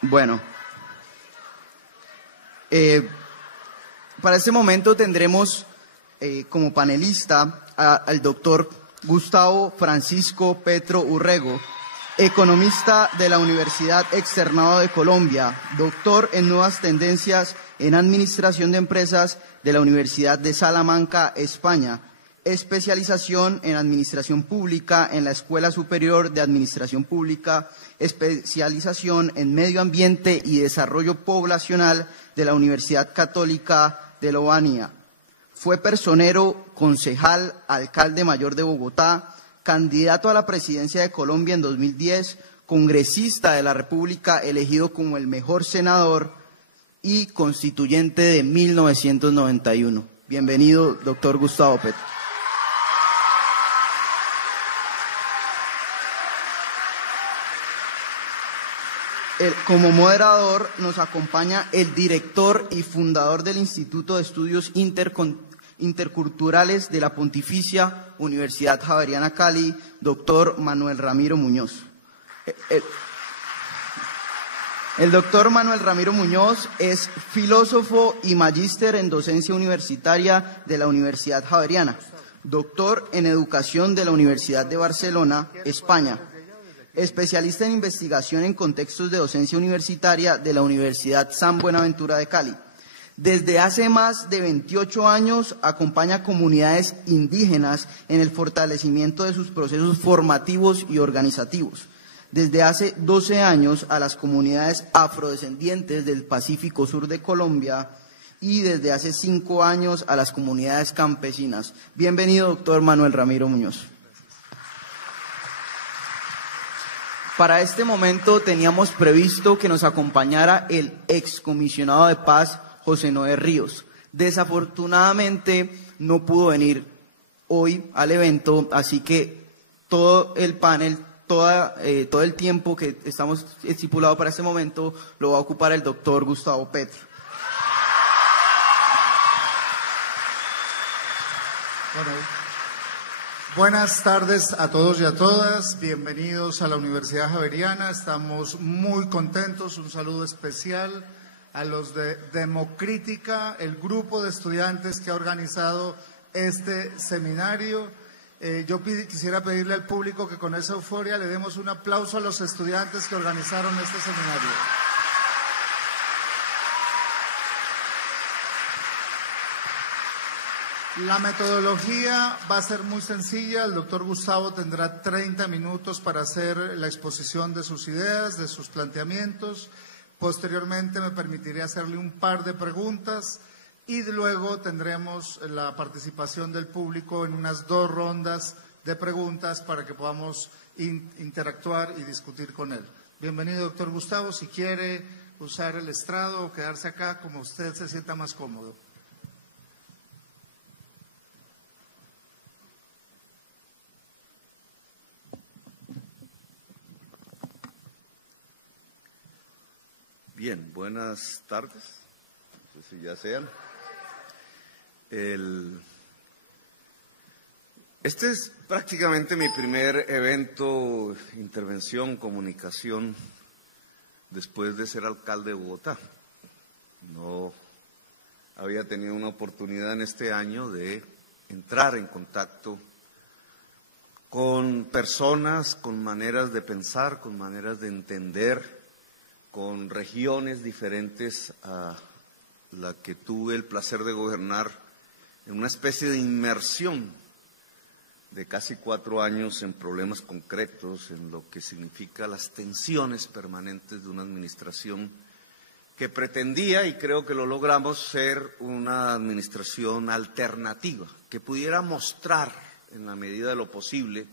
Bueno, para este momento tendremos como panelista al doctor Gustavo Francisco Petro Urrego, economista de la Universidad Externado de Colombia, doctor en Nuevas Tendencias en Administración de Empresas de la Universidad de Salamanca, España, especialización en Administración Pública en la Escuela Superior de Administración Pública, especialización en Medio Ambiente y Desarrollo Poblacional de la Universidad Católica de Lovaina. Fue personero, concejal, alcalde mayor de Bogotá, candidato a la presidencia de Colombia en 2010, congresista de la República elegido como el mejor senador y constituyente de 1991. Bienvenido, doctor Gustavo Petro. Como moderador nos acompaña el director y fundador del Instituto de Estudios Interculturales de la Pontificia Universidad Javeriana Cali, doctor Manuel Ramiro Muñoz. El doctor Manuel Ramiro Muñoz es filósofo y magíster en docencia universitaria de la Universidad Javeriana, doctor en educación de la Universidad de Barcelona, España, especialista en investigación en contextos de docencia universitaria de la Universidad San Buenaventura de Cali. Desde hace más de 28 años acompaña a comunidades indígenas en el fortalecimiento de sus procesos formativos y organizativos. Desde hace 12 años a las comunidades afrodescendientes del Pacífico Sur de Colombia y desde hace 5 años a las comunidades campesinas. Bienvenido, doctor Manuel Ramiro Muñoz. Para este momento teníamos previsto que nos acompañara el excomisionado de paz José Noé Ríos. Desafortunadamente no pudo venir hoy al evento, así que todo el panel, todo el tiempo que estamos estipulado para este momento lo va a ocupar el doctor Gustavo Petro. Bueno, buenas tardes a todos y a todas, bienvenidos a la Universidad Javeriana, estamos muy contentos, un saludo especial a los de Democrítica, el grupo de estudiantes que ha organizado este seminario. Yo quisiera pedirle al público que con esa euforia le demos un aplauso a los estudiantes que organizaron este seminario. La metodología va a ser muy sencilla. El doctor Gustavo tendrá 30 minutos para hacer la exposición de sus ideas, de sus planteamientos. Posteriormente me permitiré hacerle un par de preguntas y luego tendremos la participación del público en unas 2 rondas de preguntas para que podamos interactuar y discutir con él. Bienvenido, doctor Gustavo. Si quiere usar el estrado o quedarse acá, como usted se sienta más cómodo. Bien, buenas tardes, no sé si ya sean. Este es prácticamente mi primer evento, intervención, comunicación, después de ser alcalde de Bogotá. No había tenido una oportunidad en este año de entrar en contacto con personas, con maneras de pensar, con maneras de entender, con regiones diferentes a la que tuve el placer de gobernar, en una especie de inmersión de casi 4 años en problemas concretos, en lo que significa las tensiones permanentes de una administración que pretendía, y creo que lo logramos, ser una administración alternativa, que pudiera mostrar en la medida de lo posible.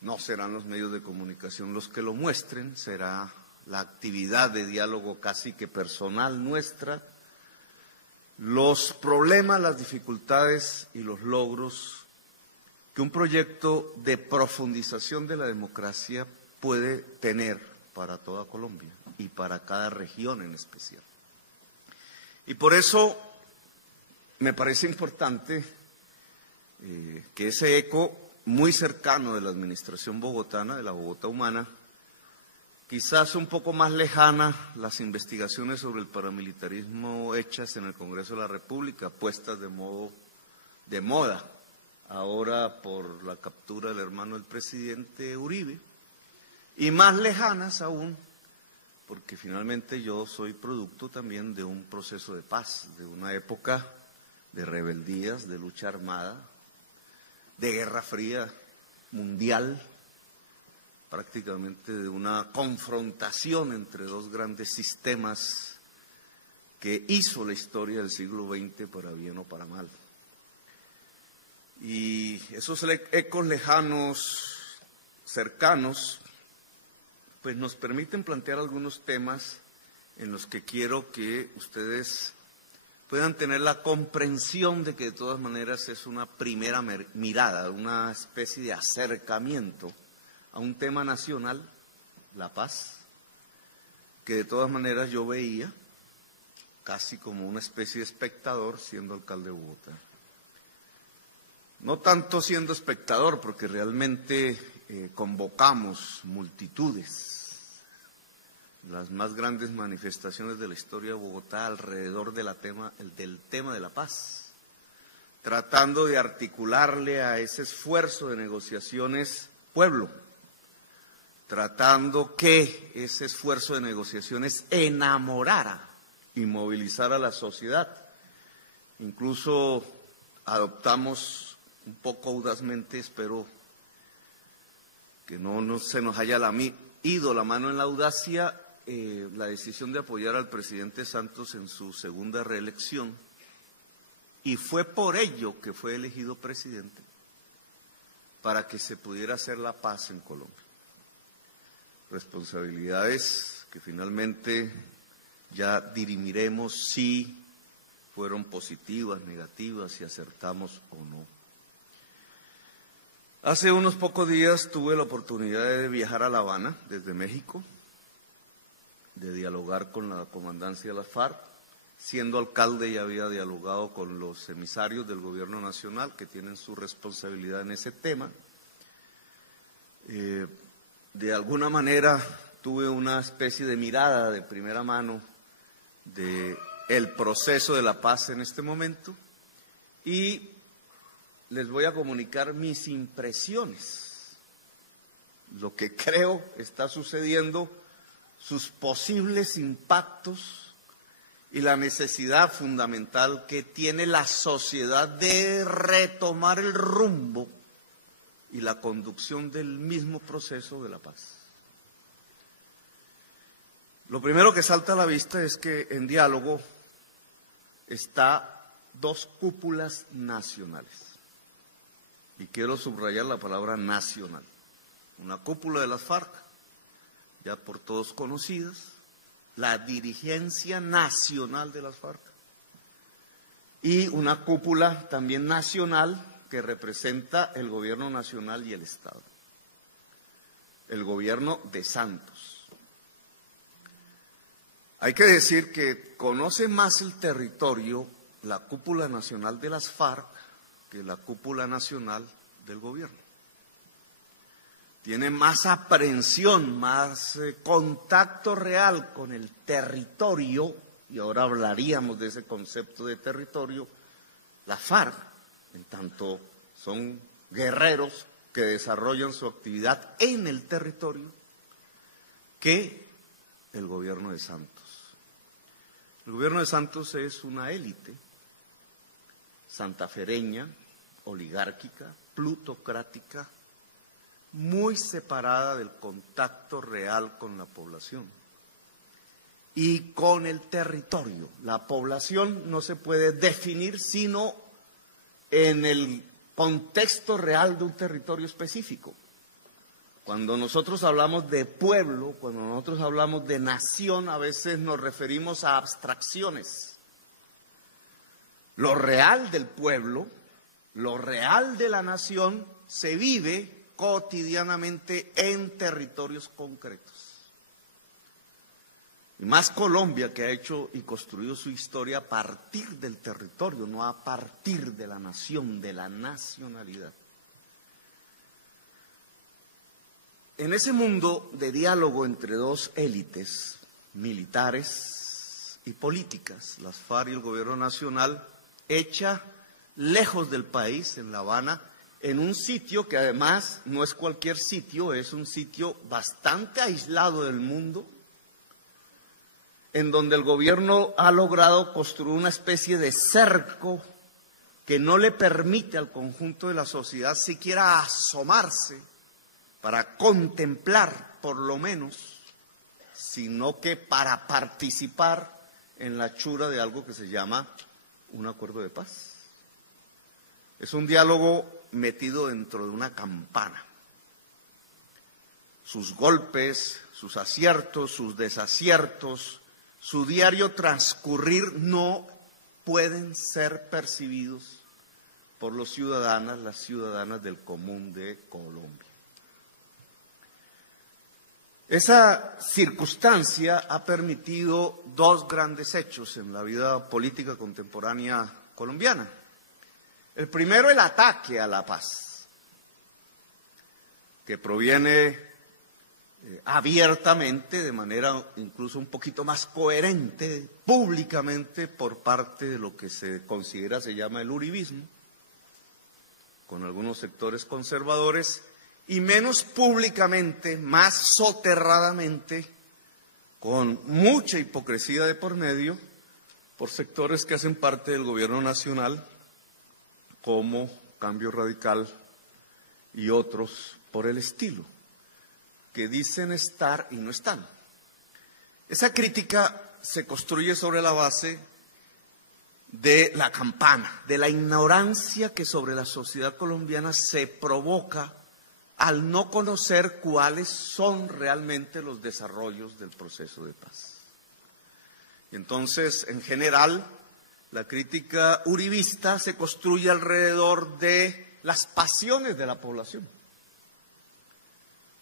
No serán los medios de comunicación los que lo muestren, será la actividad de diálogo casi que personal nuestra, los problemas, las dificultades y los logros que un proyecto de profundización de la democracia puede tener para toda Colombia y para cada región en especial. Y por eso me parece importante que ese eco muy cercano de la administración bogotana, de la Bogotá humana, quizás un poco más lejana, las investigaciones sobre el paramilitarismo hechas en el Congreso de la República, puestas de moda ahora por la captura del hermano del presidente Uribe, y más lejanas aún, porque finalmente yo soy producto también de un proceso de paz, de una época de rebeldías, de lucha armada, de guerra fría mundial, prácticamente de una confrontación entre dos grandes sistemas que hizo la historia del siglo XX para bien o para mal. Y esos ecos lejanos, cercanos, pues nos permiten plantear algunos temas en los que quiero que ustedes puedan tener la comprensión de que de todas maneras es una primera mirada, una especie de acercamiento a un tema nacional, la paz, que de todas maneras yo veía casi como una especie de espectador siendo alcalde de Bogotá. No tanto siendo espectador, porque realmente convocamos multitudes, las más grandes manifestaciones de la historia de Bogotá alrededor del tema de la paz, tratando de articularle a ese esfuerzo de negociaciones pueblo, tratando que ese esfuerzo de negociaciones enamorara y movilizara a la sociedad. Incluso adoptamos un poco audazmente, espero que no se nos haya ido la mano en la audacia, la decisión de apoyar al presidente Santos en su segunda reelección, y fue por ello que fue elegido presidente, para que se pudiera hacer la paz en Colombia. Responsabilidades que finalmente ya dirimiremos si fueron positivas, negativas, si acertamos o no. Hace unos pocos días tuve la oportunidad de viajar a La Habana desde México, de dialogar con la comandancia de las FARC. Siendo alcalde ya había dialogado con los emisarios del gobierno nacional que tienen su responsabilidad en ese tema. De alguna manera tuve una especie de mirada de primera mano del proceso de la paz en este momento y les voy a comunicar mis impresiones, lo que creo está sucediendo, sus posibles impactos y la necesidad fundamental que tiene la sociedad de retomar el rumbo y la conducción del mismo proceso de la paz. Lo primero que salta a la vista es que en diálogo está dos cúpulas nacionales. Y quiero subrayar la palabra nacional. Una cúpula de las FARC, ya por todos conocidas, la dirigencia nacional de las FARC, y una cúpula también nacional que representa el gobierno nacional y el Estado, el gobierno de Santos. Hay que decir que conoce más el territorio la cúpula nacional de las FARC que la cúpula nacional del gobierno. Tiene más aprehensión, más contacto real con el territorio, y ahora hablaríamos de ese concepto de territorio, la FARC, en tanto son guerreros que desarrollan su actividad en el territorio, que el gobierno de Santos. El gobierno de Santos es una élite santafereña, oligárquica, plutocrática, muy separada del contacto real con la población y con el territorio. La población no se puede definir sino en el contexto real de un territorio específico. Cuando nosotros hablamos de pueblo, cuando nosotros hablamos de nación, a veces nos referimos a abstracciones. Lo real del pueblo, lo real de la nación, se vive cotidianamente en territorios concretos. Y más Colombia, que ha hecho y construido su historia a partir del territorio, no a partir de la nación, de la nacionalidad. En ese mundo de diálogo entre dos élites, militares y políticas, las FARC y el gobierno nacional, hecha lejos del país, en La Habana, en un sitio que además no es cualquier sitio, es un sitio bastante aislado del mundo, en donde el gobierno ha logrado construir una especie de cerco que no le permite al conjunto de la sociedad siquiera asomarse para contemplar, por lo menos, sino que para participar en la hechura de algo que se llama un acuerdo de paz. Es un diálogo metido dentro de una campana. Sus golpes, sus aciertos, sus desaciertos, su diario transcurrir no pueden ser percibidos por los ciudadanas, las ciudadanas del común de Colombia. Esa circunstancia ha permitido dos grandes hechos en la vida política contemporánea colombiana. El primero, el ataque a la paz, que proviene abiertamente, de manera incluso un poquito más coherente, públicamente, por parte de lo que se considera, se llama el uribismo, con algunos sectores conservadores, y menos públicamente, más soterradamente, con mucha hipocresía de por medio, por sectores que hacen parte del gobierno nacional, como Cambio Radical y otros por el estilo, que dicen estar y no están. Esa crítica se construye sobre la base de la campana, de la ignorancia que sobre la sociedad colombiana se provoca al no conocer cuáles son realmente los desarrollos del proceso de paz. Y entonces, en general, la crítica uribista se construye alrededor de las pasiones de la población.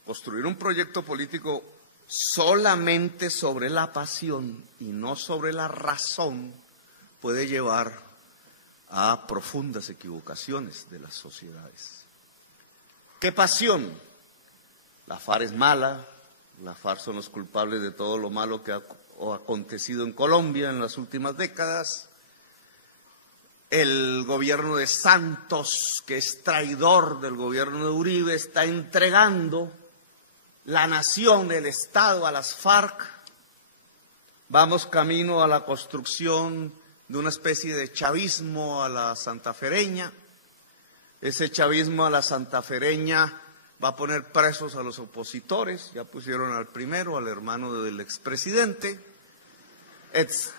Construir un proyecto político solamente sobre la pasión y no sobre la razón puede llevar a profundas equivocaciones de las sociedades. ¿Qué pasión? La FARC es mala, la FARC son los culpables de todo lo malo que ha acontecido en Colombia en las últimas décadas. El gobierno de Santos, que es traidor del gobierno de Uribe, está entregando la nación, el Estado a las FARC. Vamos camino a la construcción de una especie de chavismo a la santafereña. Ese chavismo a la santafereña va a poner presos a los opositores, ya pusieron al primero, al hermano del expresidente.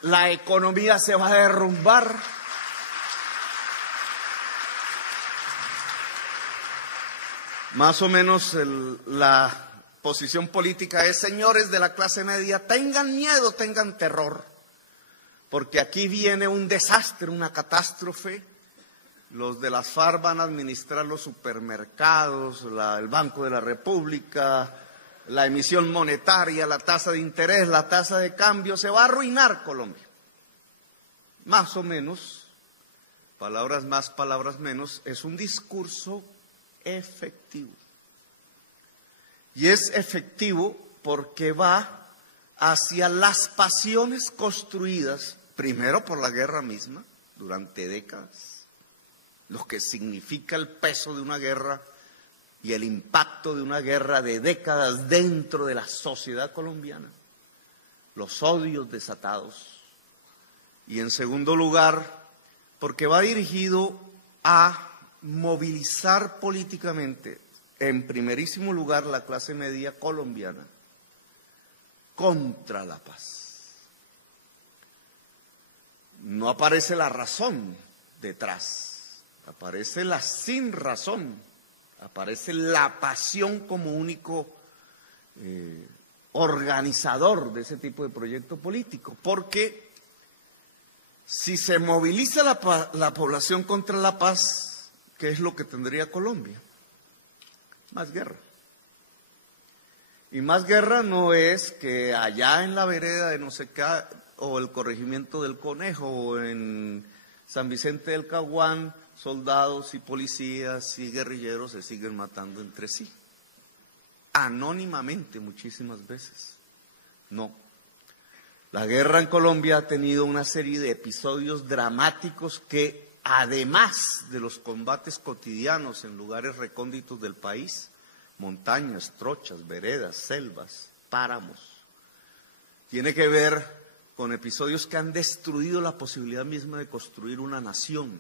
La economía se va a derrumbar. Más o menos la posición política es: señores de la clase media, tengan miedo, tengan terror, porque aquí viene un desastre, una catástrofe. Los de las FARC van a administrar los supermercados, el Banco de la República, la emisión monetaria, la tasa de interés, la tasa de cambio. Se va a arruinar Colombia. Más o menos, palabras más, palabras menos, es un discurso efectivo. Y es efectivo porque va hacia las pasiones construidas, primero por la guerra misma, durante décadas, lo que significa el peso de una guerra y el impacto de una guerra de décadas dentro de la sociedad colombiana, los odios desatados. Y en segundo lugar, porque va dirigido a movilizar políticamente, en primerísimo lugar, la clase media colombiana contra la paz. No aparece la razón detrás, aparece la sin razón, aparece la pasión como único organizador de ese tipo de proyecto político, porque Si se moviliza la población contra la paz, ¿qué es lo que tendría Colombia? Más guerra. Y más guerra no es que allá en la vereda de no sé qué, o el corregimiento del Conejo, o en San Vicente del Caguán, soldados y policías y guerrilleros se siguen matando entre sí. Anónimamente muchísimas veces. No. La guerra en Colombia ha tenido una serie de episodios dramáticos que, además de los combates cotidianos en lugares recónditos del país, montañas, trochas, veredas, selvas, páramos, tiene que ver con episodios que han destruido la posibilidad misma de construir una nación.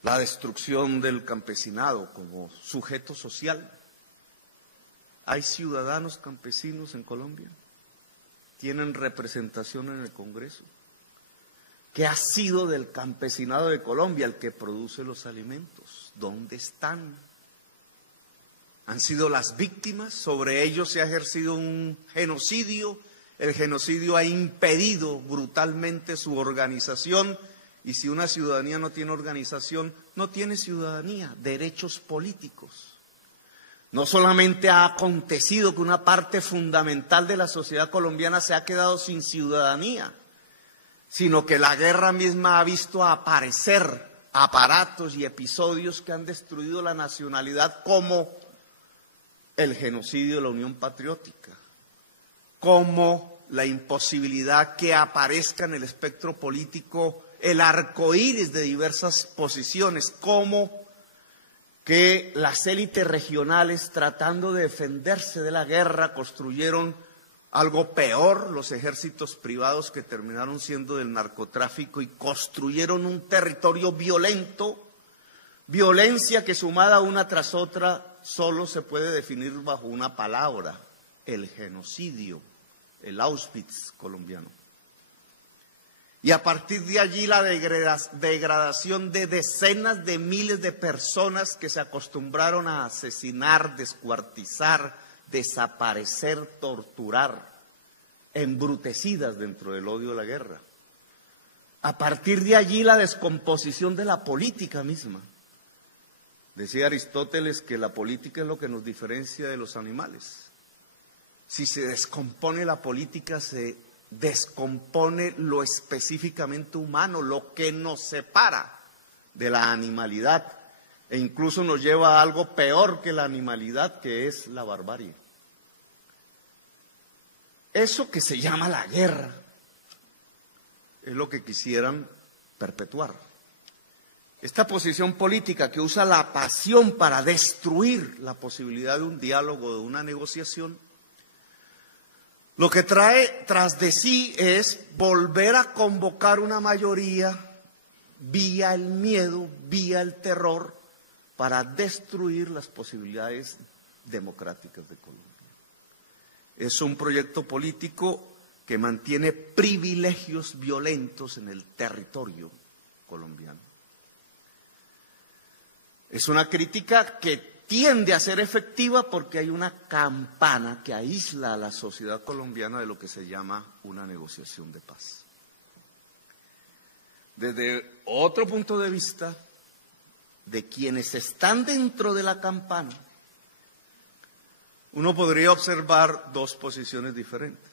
La destrucción del campesinado como sujeto social. ¿Hay ciudadanos campesinos en Colombia? ¿Tienen representación en el Congreso? ¿Qué ha sido del campesinado de Colombia, el que produce los alimentos? ¿Dónde están? ¿Han sido las víctimas? ¿Sobre ellos se ha ejercido un genocidio? El genocidio ha impedido brutalmente su organización, y si una ciudadanía no tiene organización, no tiene ciudadanía, derechos políticos. No solamente ha acontecido que una parte fundamental de la sociedad colombiana se ha quedado sin ciudadanía, sino que la guerra misma ha visto aparecer aparatos y episodios que han destruido la nacionalidad, como el genocidio de la Unión Patriótica, como la imposibilidad que aparezca en el espectro político el arcoíris de diversas posiciones, como que las élites regionales, tratando de defenderse de la guerra, construyeron algo peor, los ejércitos privados que terminaron siendo del narcotráfico, y construyeron un territorio violento, violencia que sumada una tras otra solo se puede definir bajo una palabra: el genocidio, el Auschwitz colombiano. Y a partir de allí la degradación de decenas de miles de personas que se acostumbraron a asesinar, descuartizar, desaparecer, torturar, embrutecidas dentro del odio de la guerra. A partir de allí la descomposición de la política misma. Decía Aristóteles que la política es lo que nos diferencia de los animales. Si se descompone la política, se descompone lo específicamente humano, lo que nos separa de la animalidad, e incluso nos lleva a algo peor que la animalidad, que es la barbarie. Eso que se llama la guerra es lo que quisieran perpetuar. Esta posición política que usa la pasión para destruir la posibilidad de un diálogo, de una negociación, lo que trae tras de sí es volver a convocar una mayoría vía el miedo, vía el terror, para destruir las posibilidades democráticas de Colombia. Es un proyecto político que mantiene privilegios violentos en el territorio colombiano. Es una crítica que tiende a ser efectiva porque hay una campana que aísla a la sociedad colombiana de lo que se llama una negociación de paz. Desde otro punto de vista, de quienes están dentro de la campana, uno podría observar dos posiciones diferentes.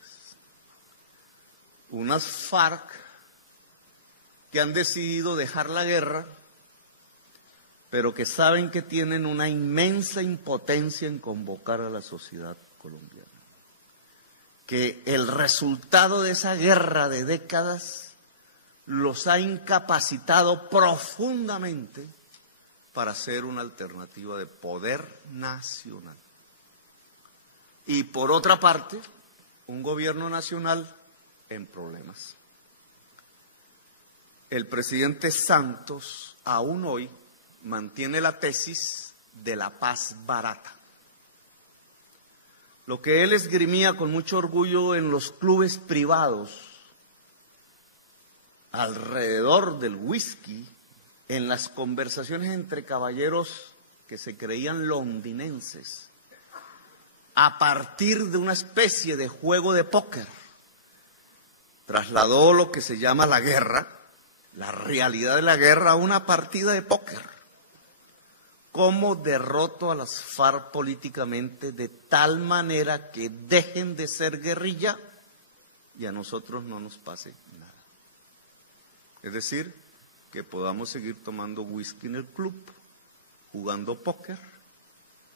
Unas FARC que han decidido dejar la guerra, pero que saben que tienen una inmensa impotencia en convocar a la sociedad colombiana. Que el resultado de esa guerra de décadas los ha incapacitado profundamente para ser una alternativa de poder nacional. Y por otra parte, un gobierno nacional en problemas. El presidente Santos, aún hoy, mantiene la tesis de la paz barata. Lo que él esgrimía con mucho orgullo en los clubes privados, alrededor del whisky, en las conversaciones entre caballeros que se creían londinenses, a partir de una especie de juego de póker, trasladó lo que se llama la guerra, la realidad de la guerra, a una partida de póker. ¿Cómo derroto a las FARC políticamente de tal manera que dejen de ser guerrilla y a nosotros no nos pase nada? Es decir, que podamos seguir tomando whisky en el club, jugando póker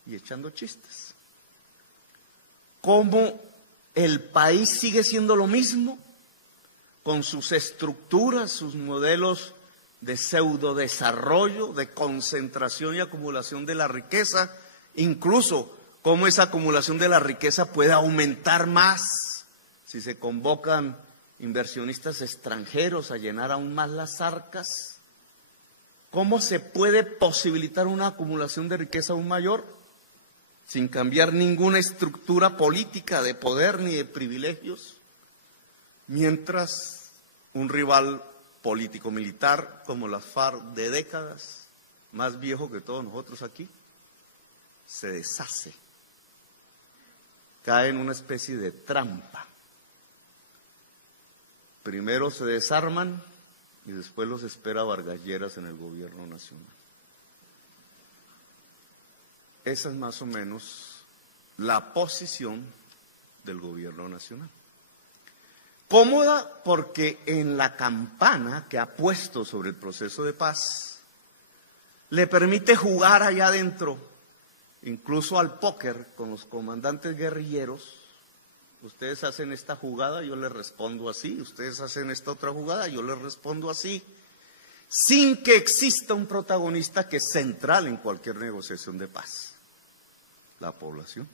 y echando chistes. ¿Cómo el país sigue siendo lo mismo, con sus estructuras, sus modelos de pseudo desarrollo, de concentración y acumulación de la riqueza, incluso cómo esa acumulación de la riqueza puede aumentar más si se convocan inversionistas extranjeros a llenar aún más las arcas? ¿Cómo se puede posibilitar una acumulación de riqueza aún mayor sin cambiar ninguna estructura política de poder ni de privilegios? Mientras un rival político-militar como las FARC de décadas, más viejo que todos nosotros aquí, se deshace, cae en una especie de trampa. Primero se desarman y después los espera Vargas Lleras en el gobierno nacional. Esa es más o menos la posición del gobierno nacional. Cómoda porque en la campana que ha puesto sobre el proceso de paz le permite jugar allá adentro, incluso al póker con los comandantes guerrilleros. Ustedes hacen esta jugada, yo les respondo así. Ustedes hacen esta otra jugada, yo les respondo así. Sin que exista un protagonista que es central en cualquier negociación de paz: la población.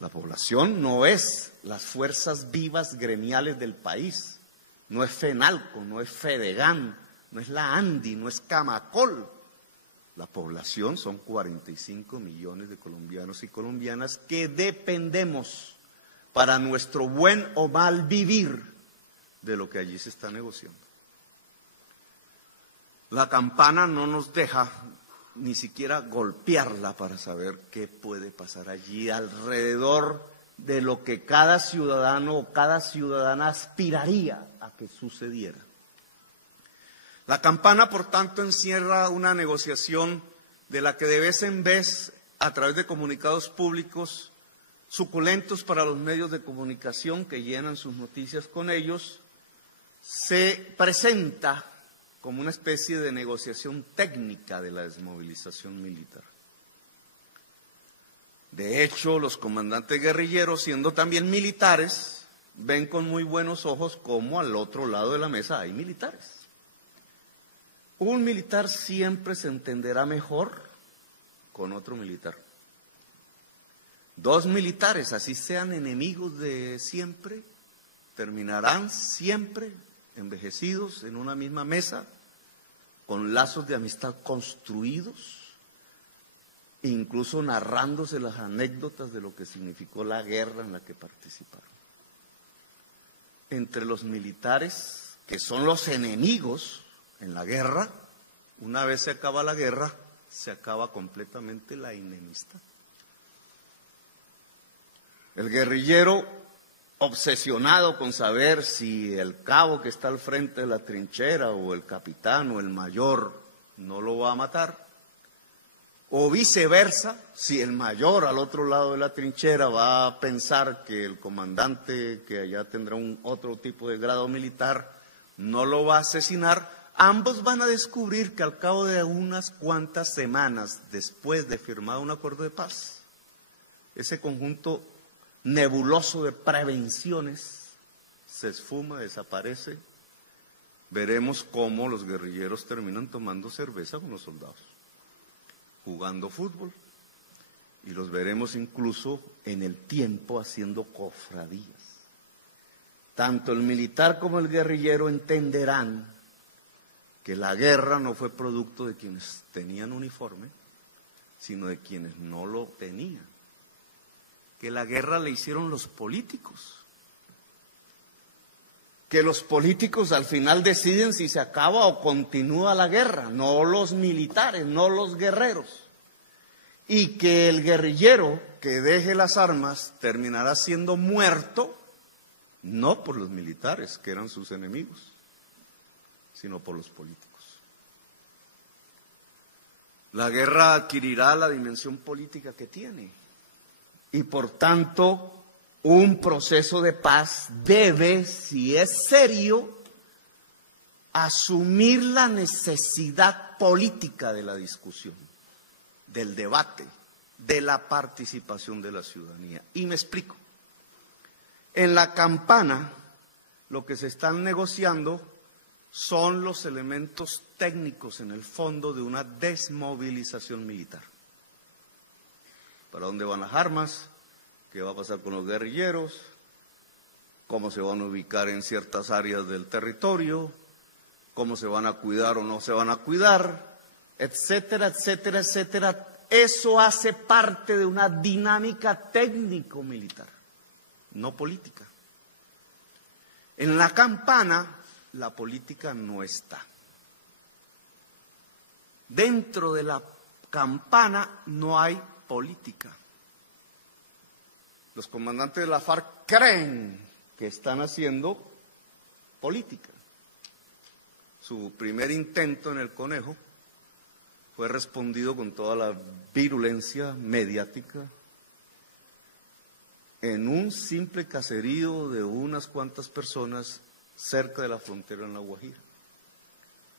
La población no es las fuerzas vivas gremiales del país, no es FENALCO, no es FEDEGAN, no es la ANDI, no es Camacol. La población son 45 millones de colombianos y colombianas que dependemos para nuestro buen o mal vivir de lo que allí se está negociando. La campana no nos deja ni siquiera golpearla para saber qué puede pasar allí alrededor de lo que cada ciudadano o cada ciudadana aspiraría a que sucediera. La campana, por tanto, encierra una negociación de la que de vez en vez, a través de comunicados públicos suculentos para los medios de comunicación que llenan sus noticias con ellos, se presenta como una especie de negociación técnica de la desmovilización militar. De hecho, los comandantes guerrilleros, siendo también militares, ven con muy buenos ojos cómo al otro lado de la mesa hay militares. Un militar siempre se entenderá mejor con otro militar. Dos militares, así sean enemigos de siempre, terminarán siempre envejecidos en una misma mesa, con lazos de amistad construidos, incluso narrándose las anécdotas de lo que significó la guerra en la que participaron. Entre los militares, que son los enemigos en la guerra, una vez se acaba la guerra, se acaba completamente la enemistad. El guerrillero, obsesionado con saber si el cabo que está al frente de la trinchera o el capitán o el mayor no lo va a matar, o viceversa, si el mayor al otro lado de la trinchera va a pensar que el comandante, que allá tendrá un otro tipo de grado militar, no lo va a asesinar, ambos van a descubrir que al cabo de unas cuantas semanas después de firmado un acuerdo de paz, ese conjunto nebuloso de prevenciones se esfuma, desaparece. Veremos cómo los guerrilleros terminan tomando cerveza con los soldados, jugando fútbol, y los veremos incluso en el tiempo haciendo cofradías. Tanto el militar como el guerrillero entenderán que la guerra no fue producto de quienes tenían uniforme, sino de quienes no lo tenían. Que la guerra le hicieron los políticos. Que los políticos al final deciden si se acaba o continúa la guerra, no los militares, no los guerreros. Y que el guerrillero que deje las armas terminará siendo muerto no por los militares, que eran sus enemigos, sino por los políticos. La guerra adquirirá la dimensión política que tiene y por tanto un proceso de paz debe, si es serio, asumir la necesidad política de la discusión, del debate, de la participación de la ciudadanía. Y me explico. En la campana lo que se están negociando son los elementos técnicos en el fondo de una desmovilización militar. ¿Para dónde van las armas? ¿Qué va a pasar con los guerrilleros? ¿Cómo se van a ubicar en ciertas áreas del territorio? ¿Cómo se van a cuidar o no se van a cuidar? Etcétera, etcétera, etcétera. Eso hace parte de una dinámica técnico-militar, no política. En la campana la política no está. Dentro de la campana no hay política. Los comandantes de la FARC creen que están haciendo política. Su primer intento en el Conejo fue respondido con toda la virulencia mediática en un simple caserío de unas cuantas personas cerca de la frontera en La Guajira.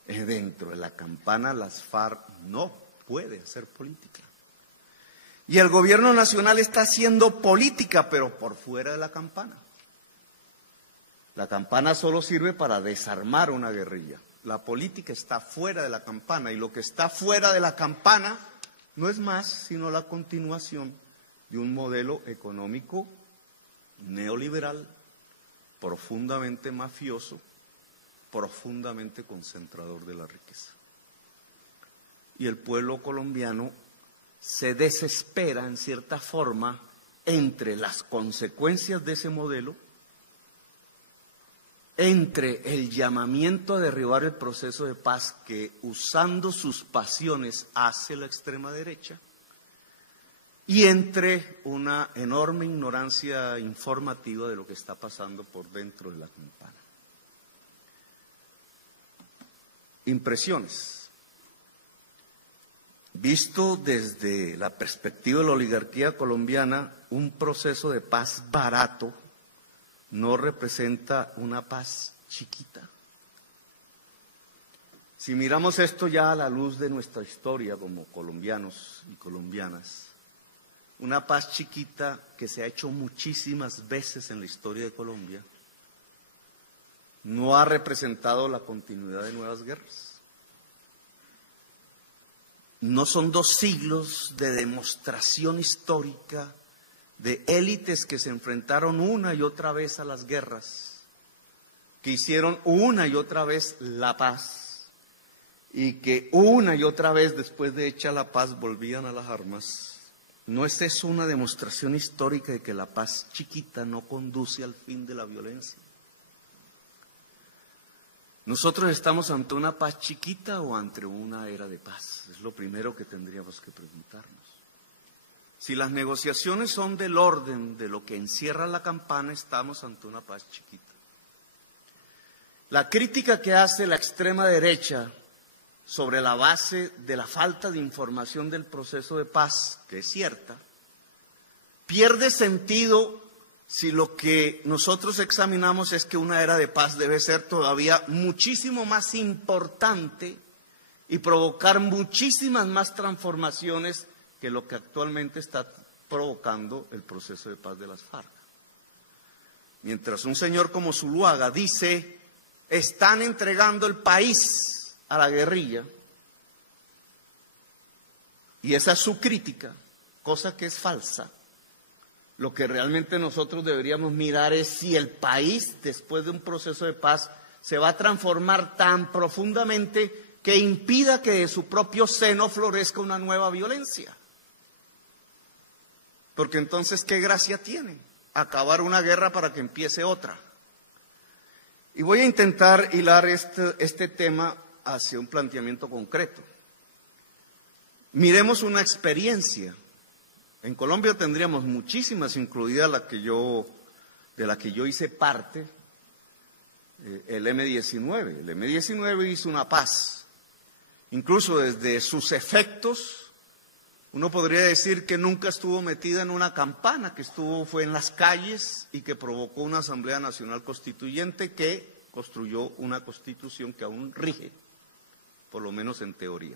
Dentro de la campana las FARC no puede hacer política. Y el gobierno nacional está haciendo política, pero por fuera de la campana. La campana solo sirve para desarmar una guerrilla. La política está fuera de la campana, y lo que está fuera de la campana no es más sino la continuación de un modelo económico neoliberal, profundamente mafioso, profundamente concentrador de la riqueza. Y el pueblo colombiano se desespera en cierta forma entre las consecuencias de ese modelo, entre el llamamiento a derribar el proceso de paz que, usando sus pasiones, hace la extrema derecha, y entre una enorme ignorancia informativa de lo que está pasando por dentro de la campana. Impresiones. Visto desde la perspectiva de la oligarquía colombiana, un proceso de paz barato no representa una paz chiquita. Si miramos esto ya a la luz de nuestra historia como colombianos y colombianas, una paz chiquita que se ha hecho muchísimas veces en la historia de Colombia, no ha representado la continuidad de nuevas guerras. No son 2 siglos de demostración histórica de élites que se enfrentaron una y otra vez a las guerras, que hicieron una y otra vez la paz, y que una y otra vez después de hecha la paz volvían a las armas. ¿No es eso una demostración histórica de que la paz chiquita no conduce al fin de la violencia? ¿Nosotros estamos ante una paz chiquita o ante una era de paz? Es lo primero que tendríamos que preguntarnos. Si las negociaciones son del orden de lo que encierra la campana, estamos ante una paz chiquita. La crítica que hace la extrema derecha sobre la base de la falta de información del proceso de paz, que es cierta, pierde sentido si lo que nosotros examinamos es que una era de paz debe ser todavía muchísimo más importante y provocar muchísimas más transformaciones que lo que actualmente está provocando el proceso de paz de las FARC. Mientras un señor como Zuluaga dice, están entregando el país a la guerrilla, y esa es su crítica, cosa que es falsa. Lo que realmente nosotros deberíamos mirar es si el país, después de un proceso de paz, se va a transformar tan profundamente que impida que de su propio seno florezca una nueva violencia. Porque entonces, ¿qué gracia tiene acabar una guerra para que empiece otra? Y voy a intentar hilar este tema hacia un planteamiento concreto. Miremos una experiencia. En Colombia tendríamos muchísimas, incluida la que yo de la que yo hice parte, el M-19. El M-19 hizo una paz. Incluso desde sus efectos, uno podría decir que nunca estuvo metida en una campana, que fue en las calles y que provocó una Asamblea Nacional Constituyente que construyó una Constitución que aún rige, por lo menos en teoría.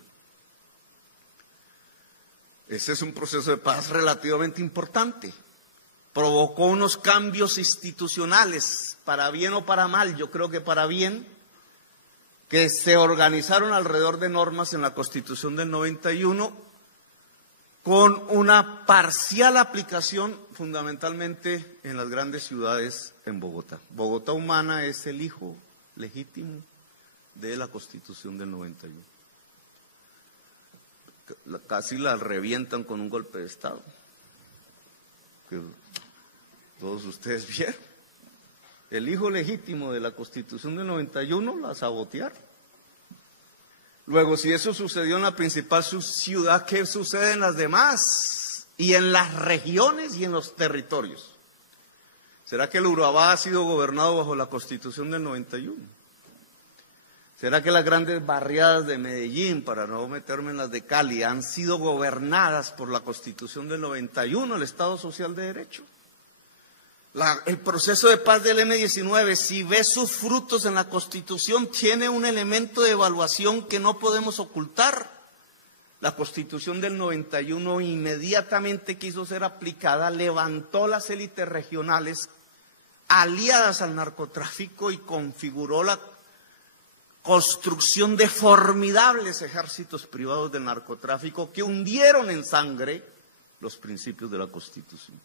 Ese es un proceso de paz relativamente importante. Provocó unos cambios institucionales, para bien o para mal, yo creo que para bien, que se organizaron alrededor de normas en la Constitución del 91, con una parcial aplicación fundamentalmente en las grandes ciudades en Bogotá. Bogotá humana es el hijo legítimo de la Constitución del 91. Casi la revientan con un golpe de Estado, que todos ustedes vieron. El hijo legítimo de la Constitución del 91 la sabotearon. Luego, si eso sucedió en la principal ciudad, ¿qué sucede en las demás? Y en las regiones y en los territorios. ¿Será que el Urabá ha sido gobernado bajo la Constitución del 91? ¿Será que las grandes barriadas de Medellín, para no meterme en las de Cali, han sido gobernadas por la Constitución del 91, el Estado Social de Derecho? El proceso de paz del M-19, si ve sus frutos en la Constitución, tiene un elemento de evaluación que no podemos ocultar. La Constitución del 91 inmediatamente quiso ser aplicada, levantó las élites regionales aliadas al narcotráfico y configuró la construcción de formidables ejércitos privados del narcotráfico que hundieron en sangre los principios de la Constitución.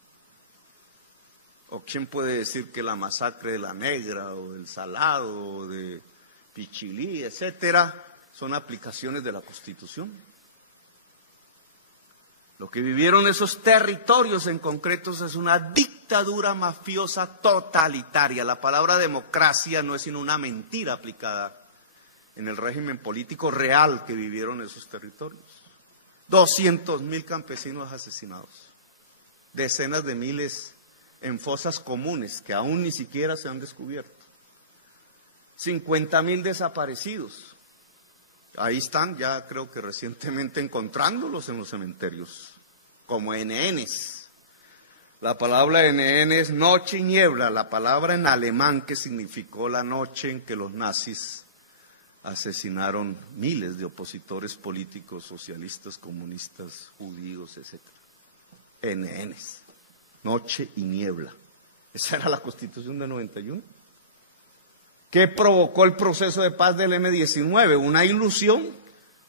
¿O quién puede decir que la masacre de La Negra o del Salado o de Pichilí, etcétera, son aplicaciones de la Constitución? Lo que vivieron esos territorios en concretos es una dictadura mafiosa totalitaria. La palabra democracia no es sino una mentira aplicada en el régimen político real que vivieron esos territorios. 200.000 campesinos asesinados, decenas de miles en fosas comunes que aún ni siquiera se han descubierto, 50.000 desaparecidos. Ahí están, ya creo que recientemente encontrándolos en los cementerios, como NNs. La palabra NN es noche y niebla, la palabra en alemán que significó la noche en que los nazis asesinaron miles de opositores políticos, socialistas, comunistas, judíos, etc. NNs, noche y niebla. Esa era la Constitución del 91. ¿Qué provocó el proceso de paz del M-19? Una ilusión,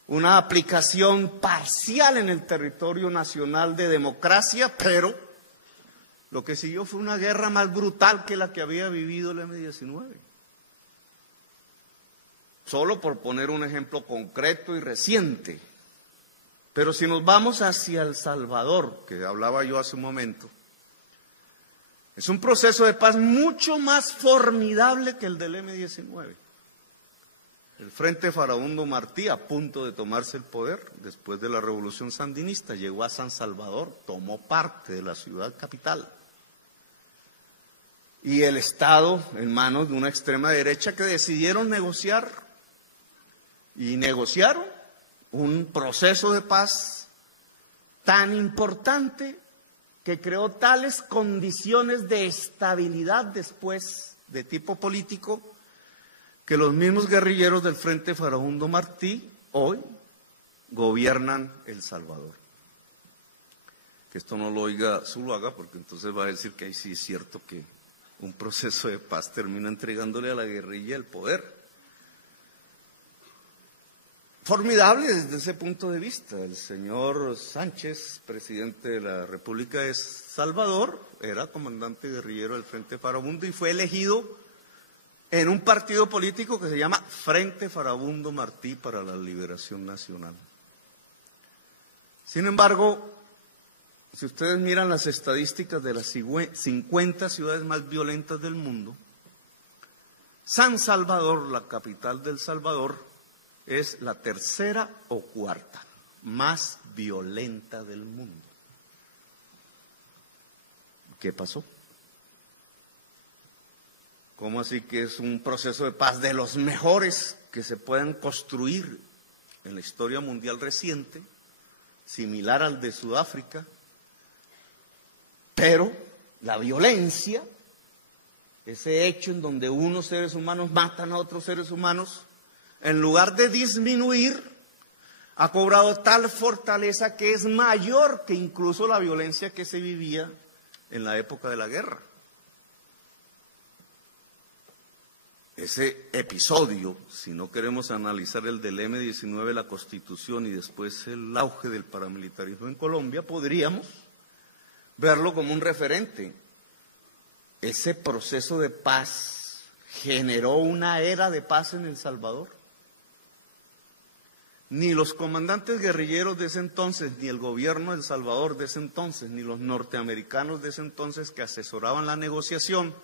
una aplicación parcial en el territorio nacional de democracia, pero lo que siguió fue una guerra más brutal que la que había vivido el M-19. Solo por poner un ejemplo concreto y reciente. Pero si nos vamos hacia El Salvador, que hablaba yo hace un momento, es un proceso de paz mucho más formidable que el del M-19. El Frente Farabundo Martí, a punto de tomarse el poder después de la Revolución Sandinista, llegó a San Salvador, tomó parte de la ciudad capital. Y el Estado en manos de una extrema derecha que decidieron negociar, y negociaron un proceso de paz tan importante que creó tales condiciones de estabilidad después de tipo político que los mismos guerrilleros del Frente Farabundo Martí hoy gobiernan El Salvador. Que esto no lo oiga Zuluaga, porque entonces va a decir que ahí sí es cierto que un proceso de paz termina entregándole a la guerrilla el poder. Formidable desde ese punto de vista. El señor Sánchez, presidente de la República de Salvador, era comandante guerrillero del Frente Farabundo y fue elegido en un partido político que se llama Frente Farabundo Martí para la Liberación Nacional. Sin embargo, si ustedes miran las estadísticas de las 50 ciudades más violentas del mundo, San Salvador, la capital del Salvador, es la tercera o cuarta más violenta del mundo. ¿Qué pasó? ¿Cómo así que es un proceso de paz de los mejores que se puedan construir en la historia mundial reciente, similar al de Sudáfrica? Pero la violencia, ese hecho en donde unos seres humanos matan a otros seres humanos, en lugar de disminuir, ha cobrado tal fortaleza que es mayor que incluso la violencia que se vivía en la época de la guerra. Ese episodio, si no queremos analizar el del M-19, la Constitución y después el auge del paramilitarismo en Colombia, podríamos verlo como un referente. Ese proceso de paz generó una era de paz en El Salvador. Ni los comandantes guerrilleros de ese entonces, ni el gobierno de El Salvador de ese entonces, ni los norteamericanos de ese entonces que asesoraban la negociación,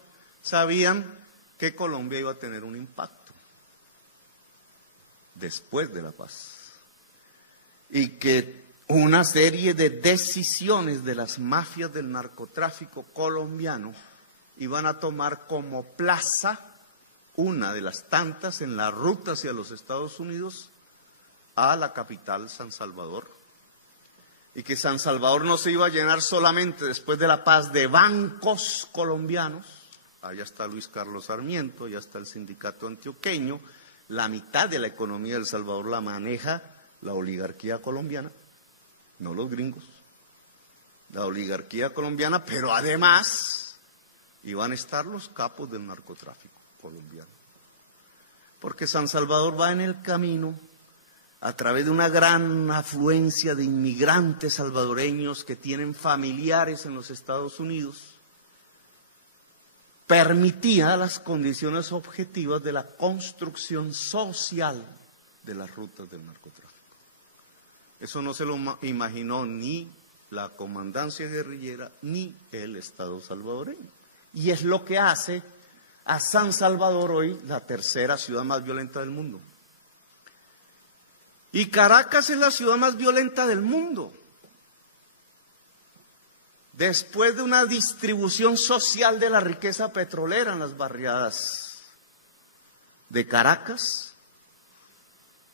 sabían que Colombia iba a tener un impacto después de la paz. Y que una serie de decisiones de las mafias del narcotráfico colombiano iban a tomar como plaza, una de las tantas en la ruta hacia los Estados Unidos, a la capital, San Salvador. Y que San Salvador no se iba a llenar solamente después de la paz de bancos colombianos. Allá está Luis Carlos Sarmiento, allá está el sindicato antioqueño. La mitad de la economía de El Salvador la maneja la oligarquía colombiana, no los gringos. La oligarquía colombiana, pero además iban a estar los capos del narcotráfico colombiano. Porque San Salvador va en el camino a través de una gran afluencia de inmigrantes salvadoreños que tienen familiares en los Estados Unidos, permitía las condiciones objetivas de la construcción social de las rutas del narcotráfico. Eso no se lo imaginó ni la comandancia guerrillera ni el Estado salvadoreño. Y es lo que hace a San Salvador hoy la tercera ciudad más violenta del mundo. Y Caracas es la ciudad más violenta del mundo. Después de una distribución social de la riqueza petrolera en las barriadas de Caracas,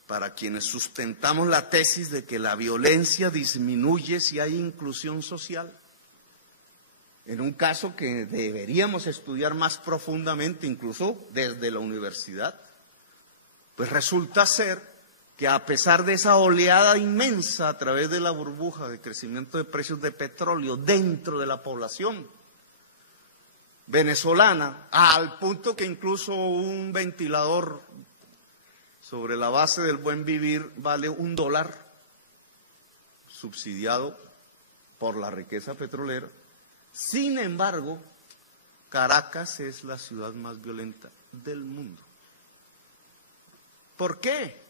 para quienes sustentamos la tesis de que la violencia disminuye si hay inclusión social, en un caso que deberíamos estudiar más profundamente, incluso desde la universidad, pues resulta ser que a pesar de esa oleada inmensa a través de la burbuja de crecimiento de precios de petróleo dentro de la población venezolana, al punto que incluso un ventilador sobre la base del buen vivir vale $1, subsidiado por la riqueza petrolera. Sin embargo, Caracas es la ciudad más violenta del mundo. ¿Por qué?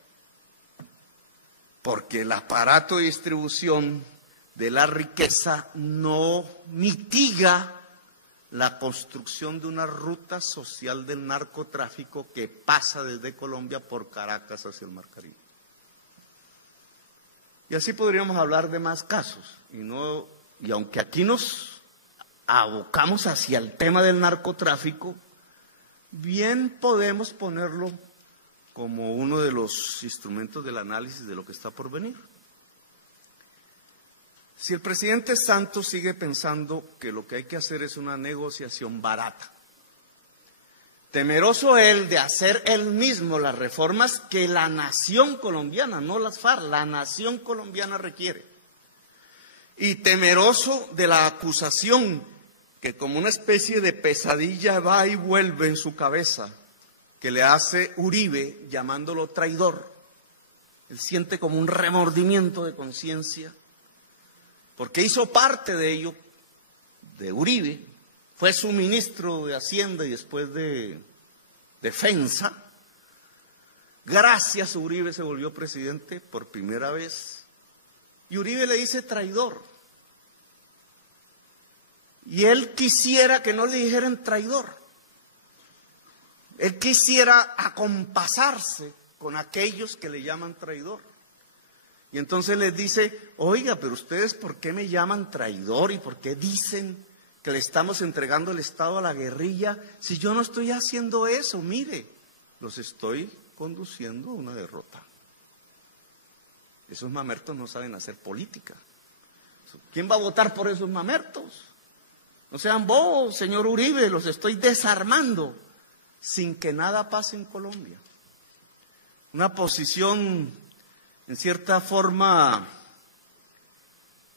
Porque el aparato de distribución de la riqueza no mitiga la construcción de una ruta social del narcotráfico que pasa desde Colombia por Caracas hacia el Mar Caribe. Y así podríamos hablar de más casos. Y aunque aquí nos abocamos hacia el tema del narcotráfico, bien podemos ponerlo como uno de los instrumentos del análisis de lo que está por venir. Si el presidente Santos sigue pensando que lo que hay que hacer es una negociación barata, temeroso él de hacer él mismo las reformas que la nación colombiana, no las FARC, la nación colombiana requiere, y temeroso de la acusación que como una especie de pesadilla va y vuelve en su cabeza, que le hace Uribe llamándolo traidor. Él siente como un remordimiento de conciencia, porque hizo parte de ello, de Uribe, fue su ministro de Hacienda y después de Defensa. Gracias a Uribe se volvió presidente por primera vez, y Uribe le dice traidor. Y él quisiera que no le dijeran traidor. Él quisiera acompasarse con aquellos que le llaman traidor. Y entonces les dice, oiga, pero ustedes ¿por qué me llaman traidor y por qué dicen que le estamos entregando el Estado a la guerrilla, si yo no estoy haciendo eso? Mire, los estoy conduciendo a una derrota. Esos mamertos no saben hacer política. ¿Quién va a votar por esos mamertos? No sean bobos, señor Uribe, los estoy desarmando sin que nada pase en Colombia. Una posición, en cierta forma,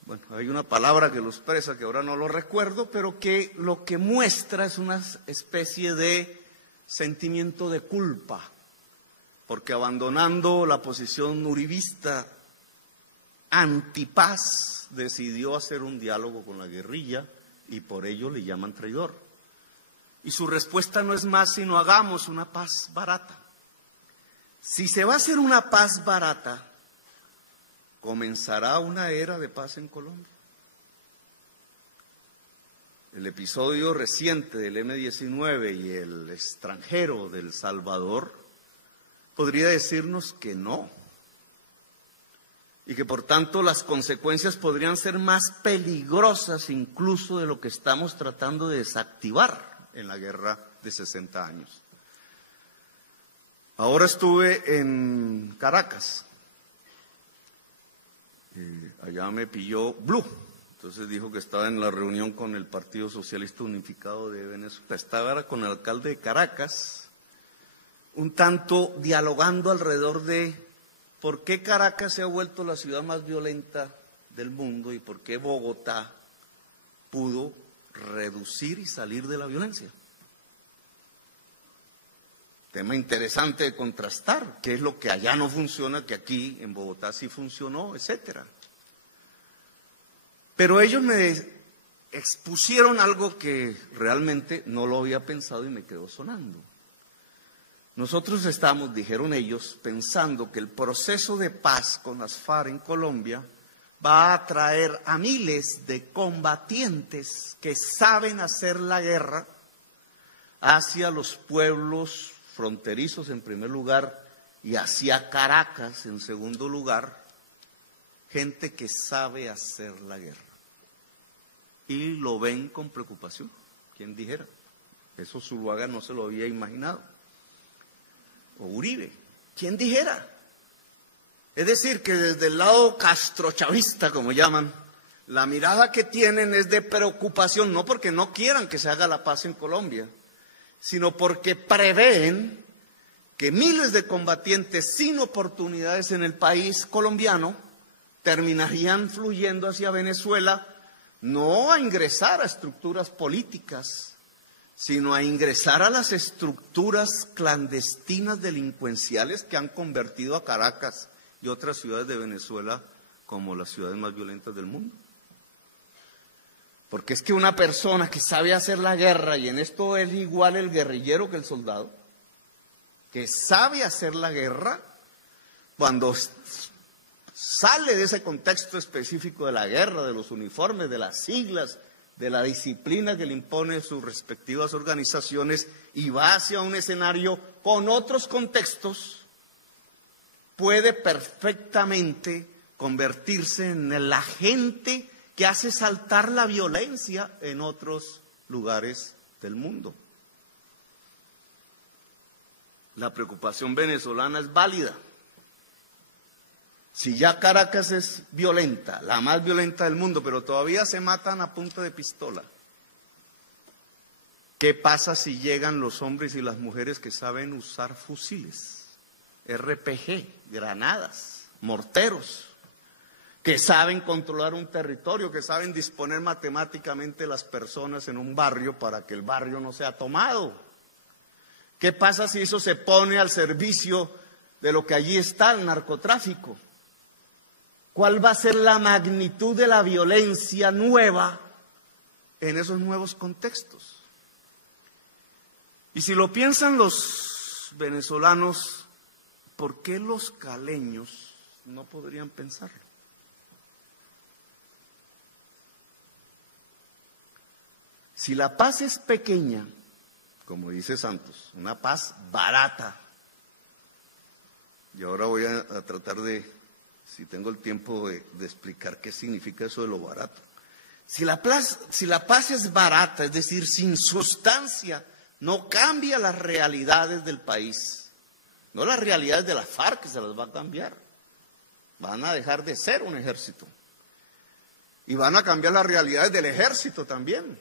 bueno, hay una palabra que lo expresa, que ahora no lo recuerdo, pero que lo que muestra es una especie de sentimiento de culpa, porque abandonando la posición uribista antipaz, decidió hacer un diálogo con la guerrilla y por ello le llaman traidor. Y su respuesta no es más sino hagamos una paz barata. Si se va a hacer una paz barata, comenzará una era de paz en Colombia. El episodio reciente del M-19 y el extranjero de El Salvador podría decirnos que no, y que por tanto las consecuencias podrían ser más peligrosas incluso de lo que estamos tratando de desactivar en la guerra de 60 años. Ahora estuve en Caracas, allá me pilló Blue, entonces dijo que estaba en la reunión con el Partido Socialista Unificado de Venezuela, estaba con el alcalde de Caracas, un tanto dialogando alrededor de por qué Caracas se ha vuelto la ciudad más violenta del mundo y por qué Bogotá pudo reducir y salir de la violencia. Tema interesante de contrastar, qué es lo que allá no funciona, que aquí en Bogotá sí funcionó, etcétera. Pero ellos me expusieron algo que realmente no lo había pensado y me quedó sonando. Nosotros estamos, dijeron ellos, pensando que el proceso de paz con las FARC en Colombia va a atraer a miles de combatientes que saben hacer la guerra hacia los pueblos fronterizos en primer lugar y hacia Caracas en segundo lugar, gente que sabe hacer la guerra. Y lo ven con preocupación. ¿Quién dijera? Eso Zuluaga no se lo había imaginado. O Uribe, ¿quién dijera? Es decir, que desde el lado castrochavista, como llaman, la mirada que tienen es de preocupación, no porque no quieran que se haga la paz en Colombia, sino porque prevén que miles de combatientes sin oportunidades en el país colombiano terminarían fluyendo hacia Venezuela, no a ingresar a estructuras políticas, sino a ingresar a las estructuras clandestinas delincuenciales que han convertido a Caracas y otras ciudades de Venezuela como las ciudades más violentas del mundo. Porque es que una persona que sabe hacer la guerra, y en esto es igual el guerrillero que el soldado, que sabe hacer la guerra, cuando sale de ese contexto específico de la guerra, de los uniformes, de las siglas, de la disciplina que le impone sus respectivas organizaciones y va hacia un escenario con otros contextos, puede perfectamente convertirse en el agente que hace saltar la violencia en otros lugares del mundo. La preocupación venezolana es válida. Si ya Caracas es violenta, la más violenta del mundo, pero todavía se matan a punta de pistola, ¿qué pasa si llegan los hombres y las mujeres que saben usar fusiles, RPG, granadas, morteros, que saben controlar un territorio, que saben disponer matemáticamente las personas en un barrio para que el barrio no sea tomado? ¿Qué pasa si eso se pone al servicio de lo que allí está, el narcotráfico? ¿Cuál va a ser la magnitud de la violencia nueva en esos nuevos contextos? Y si lo piensan los venezolanos, ¿por qué los caleños no podrían pensarlo? Si la paz es pequeña, como dice Santos, una paz barata, y ahora voy a tratar de, si tengo el tiempo, de explicar qué significa eso de lo barato. Si la paz es barata, es decir, sin sustancia, no cambia las realidades del país. No las realidades de la FARC que se las va a cambiar. Van a dejar de ser un ejército. Y van a cambiar las realidades del ejército también.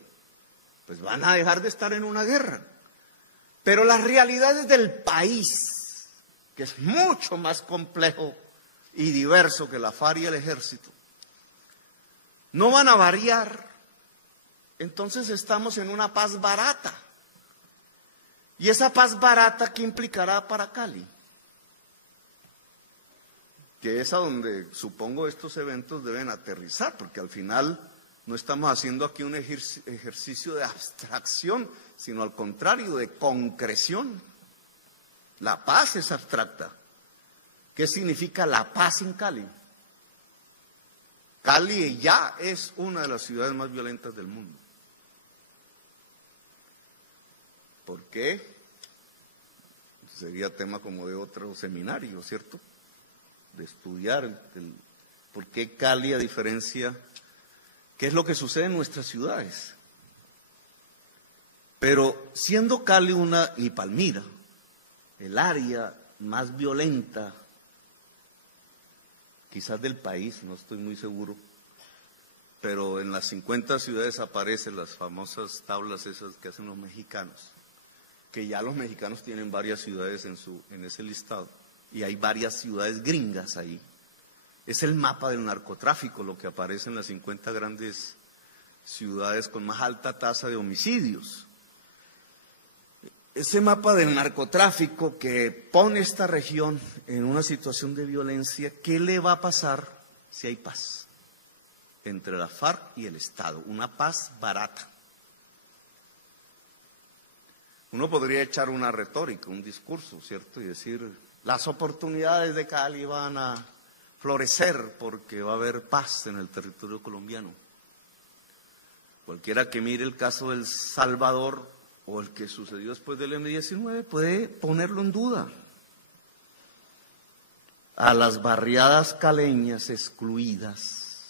Pues van a dejar de estar en una guerra. Pero las realidades del país, que es mucho más complejo y diverso que la FARC y el ejército, no van a variar. Entonces estamos en una paz barata. ¿Y esa paz barata qué implicará para Cali? Que es a donde supongo estos eventos deben aterrizar, porque al final no estamos haciendo aquí un ejercicio de abstracción, sino al contrario, de concreción. La paz es abstracta. ¿Qué significa la paz en Cali? Cali ya es una de las ciudades más violentas del mundo. ¿Por qué? Sería tema como de otro seminario, ¿cierto? De estudiar por qué Cali, a diferencia, qué es lo que sucede en nuestras ciudades. Pero siendo Cali y Palmira, el área más violenta, quizás del país, no estoy muy seguro, pero en las 50 ciudades aparecen las famosas tablas esas que hacen los mexicanos, que ya los mexicanos tienen varias ciudades en ese listado, y hay varias ciudades gringas ahí. Es el mapa del narcotráfico, lo que aparece en las 50 grandes ciudades con más alta tasa de homicidios. Ese mapa del narcotráfico que pone esta región en una situación de violencia, ¿qué le va a pasar si hay paz entre la FARC y el Estado? Una paz barata. Uno podría echar una retórica, un discurso, ¿cierto? Y decir, las oportunidades de Cali van a florecer porque va a haber paz en el territorio colombiano. Cualquiera que mire el caso de El Salvador o el que sucedió después del M-19 puede ponerlo en duda. A las barriadas caleñas excluidas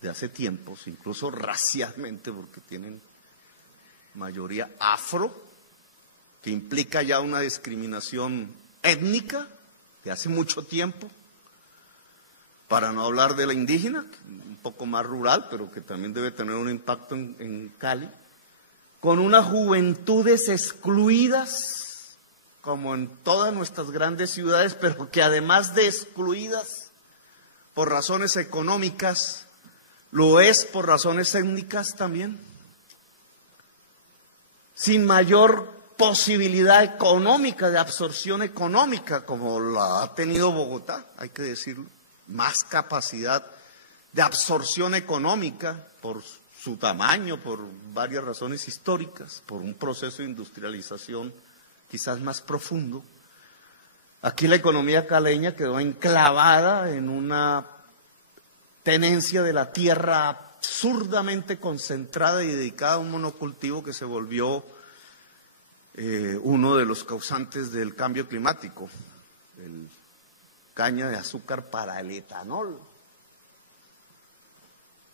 de hace tiempos, incluso racialmente, porque tienen mayoría afro, que implica ya una discriminación étnica de hace mucho tiempo, para no hablar de la indígena, un poco más rural, pero que también debe tener un impacto en Cali, con unas juventudes excluidas, como en todas nuestras grandes ciudades, pero que además de excluidas por razones económicas, lo es por razones étnicas también, sin mayor posibilidad económica, de absorción económica, como la ha tenido Bogotá, hay que decirlo, más capacidad de absorción económica por su tamaño, por varias razones históricas, por un proceso de industrialización quizás más profundo. Aquí la economía caleña quedó enclavada en una tenencia de la tierra absurdamente concentrada y dedicada a un monocultivo que se volvió uno de los causantes del cambio climático, el caña de azúcar para el etanol.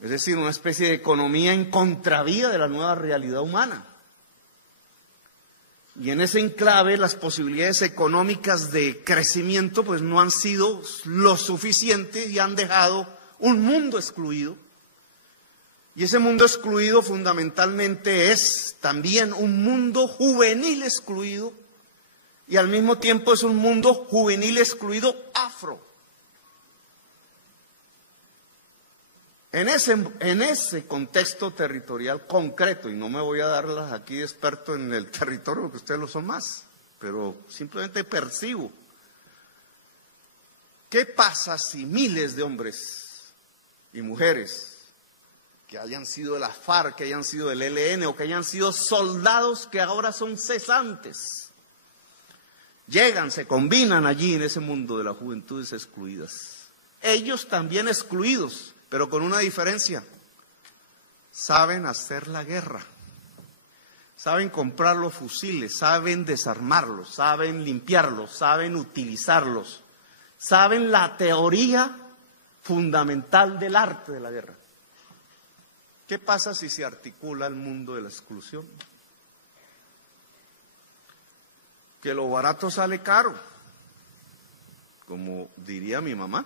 Es decir, una especie de economía en contravía de la nueva realidad humana. Y en ese enclave las posibilidades económicas de crecimiento pues no han sido lo suficiente y han dejado un mundo excluido. Y ese mundo excluido fundamentalmente es también un mundo juvenil excluido y al mismo tiempo es un mundo juvenil excluido afro. En ese contexto territorial concreto, y no me voy a darlas aquí de experto en el territorio porque ustedes lo son más, pero simplemente percibo. ¿Qué pasa si miles de hombres y mujeres que hayan sido de la FARC, que hayan sido del ELN o que hayan sido soldados que ahora son cesantes, llegan, se combinan allí en ese mundo de las juventudes excluidas? Ellos también excluidos, pero con una diferencia: saben hacer la guerra, saben comprar los fusiles, saben desarmarlos, saben limpiarlos, saben utilizarlos, saben la teoría fundamental del arte de la guerra. ¿Qué pasa si se articula el mundo de la exclusión? Que lo barato sale caro, como diría mi mamá,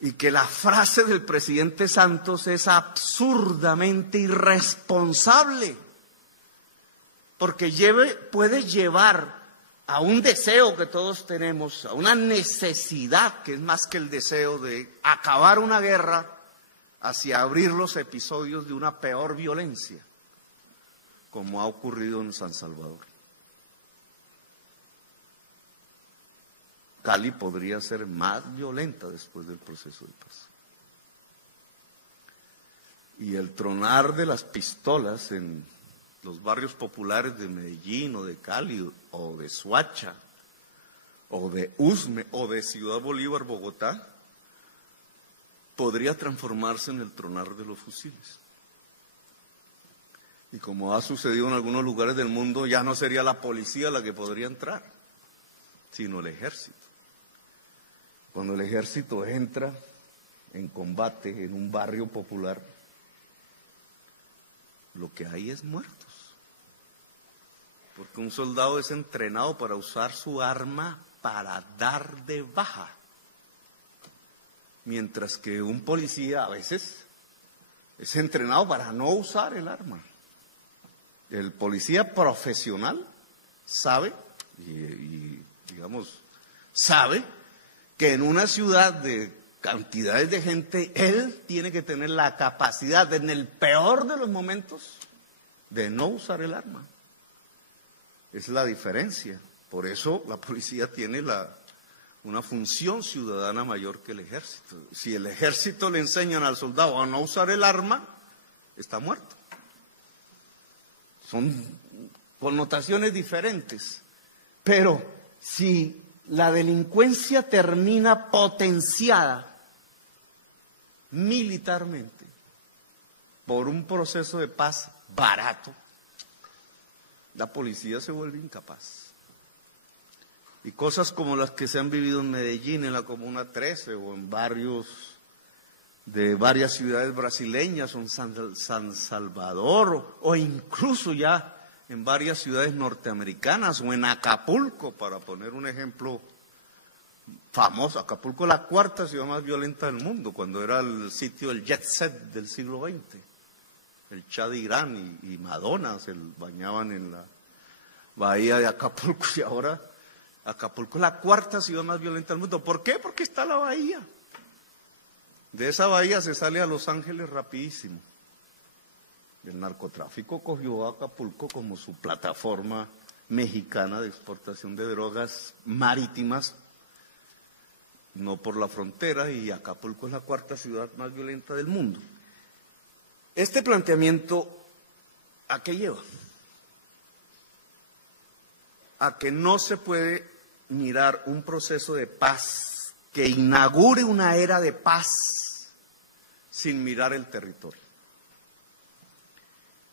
y que la frase del presidente Santos es absurdamente irresponsable, porque puede llevar a un deseo que todos tenemos, a una necesidad que es más que el deseo de acabar una guerra, hacia abrir los episodios de una peor violencia, como ha ocurrido en San Salvador. Cali podría ser más violenta después del proceso de paz. Y el tronar de las pistolas en los barrios populares de Medellín o de Cali o de Soacha o de Usme o de Ciudad Bolívar, Bogotá, podría transformarse en el tronar de los fusiles. Y como ha sucedido en algunos lugares del mundo, ya no sería la policía la que podría entrar, sino el ejército. Cuando el ejército entra en combate en un barrio popular, lo que hay es muertos. Porque un soldado es entrenado para usar su arma para dar de baja. Mientras que un policía a veces es entrenado para no usar el arma. El policía profesional sabe, sabe que en una ciudad de cantidades de gente, él tiene que tener la capacidad, en el peor de los momentos, de no usar el arma. Es la diferencia. Por eso la policía tiene una función ciudadana mayor que el ejército. Si el ejército le enseñan al soldado a no usar el arma, está muerto. Son connotaciones diferentes. Pero si la delincuencia termina potenciada militarmente por un proceso de paz barato, la policía se vuelve incapaz. Y cosas como las que se han vivido en Medellín, en la Comuna 13, o en barrios de varias ciudades brasileñas, o en San Salvador, o incluso ya en varias ciudades norteamericanas, o en Acapulco, para poner un ejemplo famoso. Acapulco, la cuarta ciudad más violenta del mundo, cuando era el sitio del jet set del siglo XX. El Shah de Irán y Madonna se bañaban en la bahía de Acapulco, y ahora Acapulco es la cuarta ciudad más violenta del mundo. ¿Por qué? Porque está la bahía. De esa bahía se sale a Los Ángeles rapidísimo. El narcotráfico cogió a Acapulco como su plataforma mexicana de exportación de drogas marítimas, no por la frontera, y Acapulco es la cuarta ciudad más violenta del mundo. Este planteamiento, ¿a qué lleva? A que no se puede mirar un proceso de paz que inaugure una era de paz sin mirar el territorio.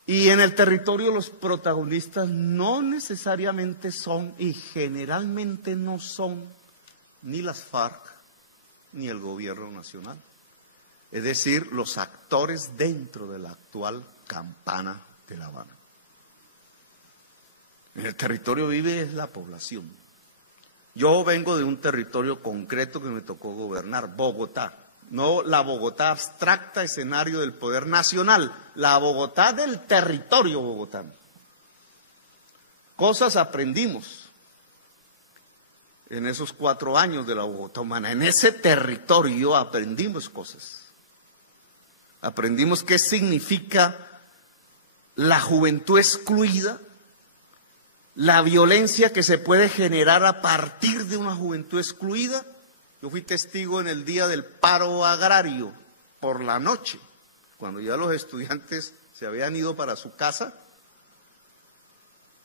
Y en el territorio los protagonistas no necesariamente son, y generalmente no son, ni las FARC ni el gobierno nacional. Es decir, los actores dentro de la actual campana de La Habana. En el territorio vive la población. Yo vengo de un territorio concreto que me tocó gobernar, Bogotá. No la Bogotá abstracta, escenario del poder nacional, la Bogotá del territorio bogotano. Cosas aprendimos en esos 4 años de la Bogotá humana. En ese territorio aprendimos cosas. Aprendimos qué significa la juventud excluida, la violencia que se puede generar a partir de una juventud excluida. Yo fui testigo en el día del paro agrario, por la noche, cuando ya los estudiantes se habían ido para su casa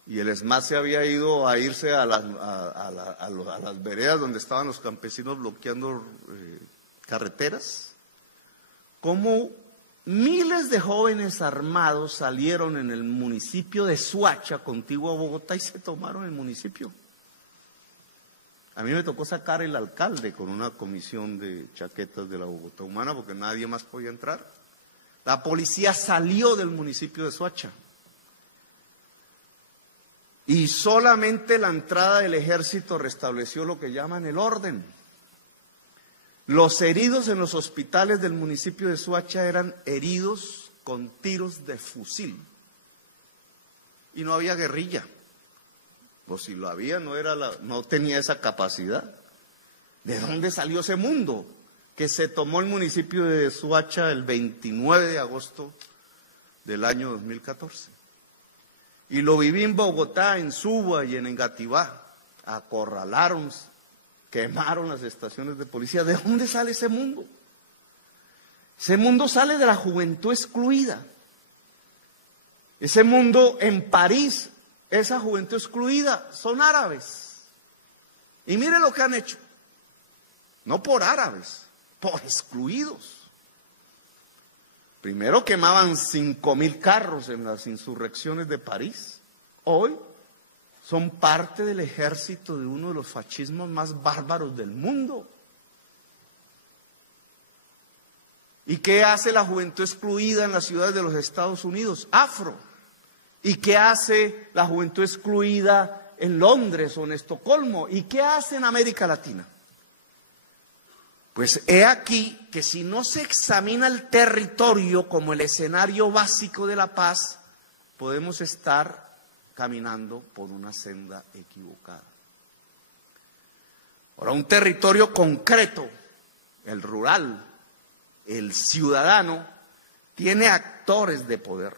y el ESMAD se había ido a irse a las veredas donde estaban los campesinos bloqueando carreteras. Cómo miles de jóvenes armados salieron en el municipio de Soacha, contiguo a Bogotá, y se tomaron el municipio. A mí me tocó sacar el alcalde con una comisión de chaquetas de la Bogotá humana porque nadie más podía entrar. La policía salió del municipio de Soacha. Y solamente la entrada del ejército restableció lo que llaman el orden. Los heridos en los hospitales del municipio de Soacha eran heridos con tiros de fusil. Y no había guerrilla. O si lo había, no tenía esa capacidad. ¿De dónde salió ese mundo? Que se tomó el municipio de Soacha el 29 de agosto del año 2014. Y lo viví en Bogotá, en Suba y en Engativá. Acorralaron, quemaron las estaciones de policía. ¿De dónde sale ese mundo? Ese mundo sale de la juventud excluida. Ese mundo en París, esa juventud excluida, son árabes. Y mire lo que han hecho. No por árabes, por excluidos. Primero quemaban 5.000 carros en las insurrecciones de París. Hoy son parte del ejército de uno de los fascismos más bárbaros del mundo. ¿Y qué hace la juventud excluida en las ciudades de los Estados Unidos? Afro. ¿Y qué hace la juventud excluida en Londres o en Estocolmo? ¿Y qué hace en América Latina? Pues he aquí que si no se examina el territorio como el escenario básico de la paz, podemos estar caminando por una senda equivocada. Ahora, un territorio concreto, el rural, el ciudadano, tiene actores de poder.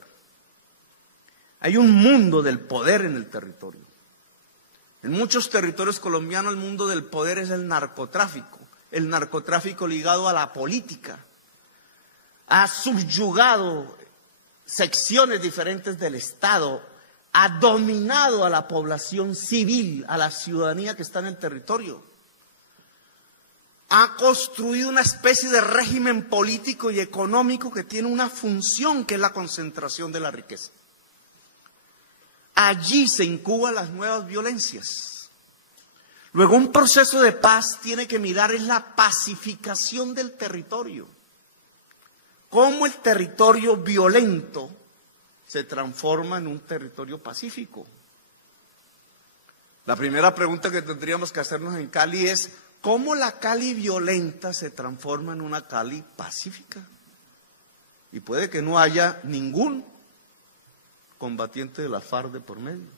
Hay un mundo del poder en el territorio. En muchos territorios colombianos el mundo del poder es el narcotráfico ligado a la política. Ha subyugado secciones diferentes del Estado, ha dominado a la población civil, a la ciudadanía que está en el territorio. Ha construido una especie de régimen político y económico que tiene una función, que es la concentración de la riqueza. Allí se incuban las nuevas violencias. Luego, un proceso de paz tiene que mirar en la pacificación del territorio. Cómo el territorio violento se transforma en un territorio pacífico. La primera pregunta que tendríamos que hacernos en Cali es: ¿cómo la Cali violenta se transforma en una Cali pacífica? Y puede que no haya ningún combatiente de la FARC de por medio.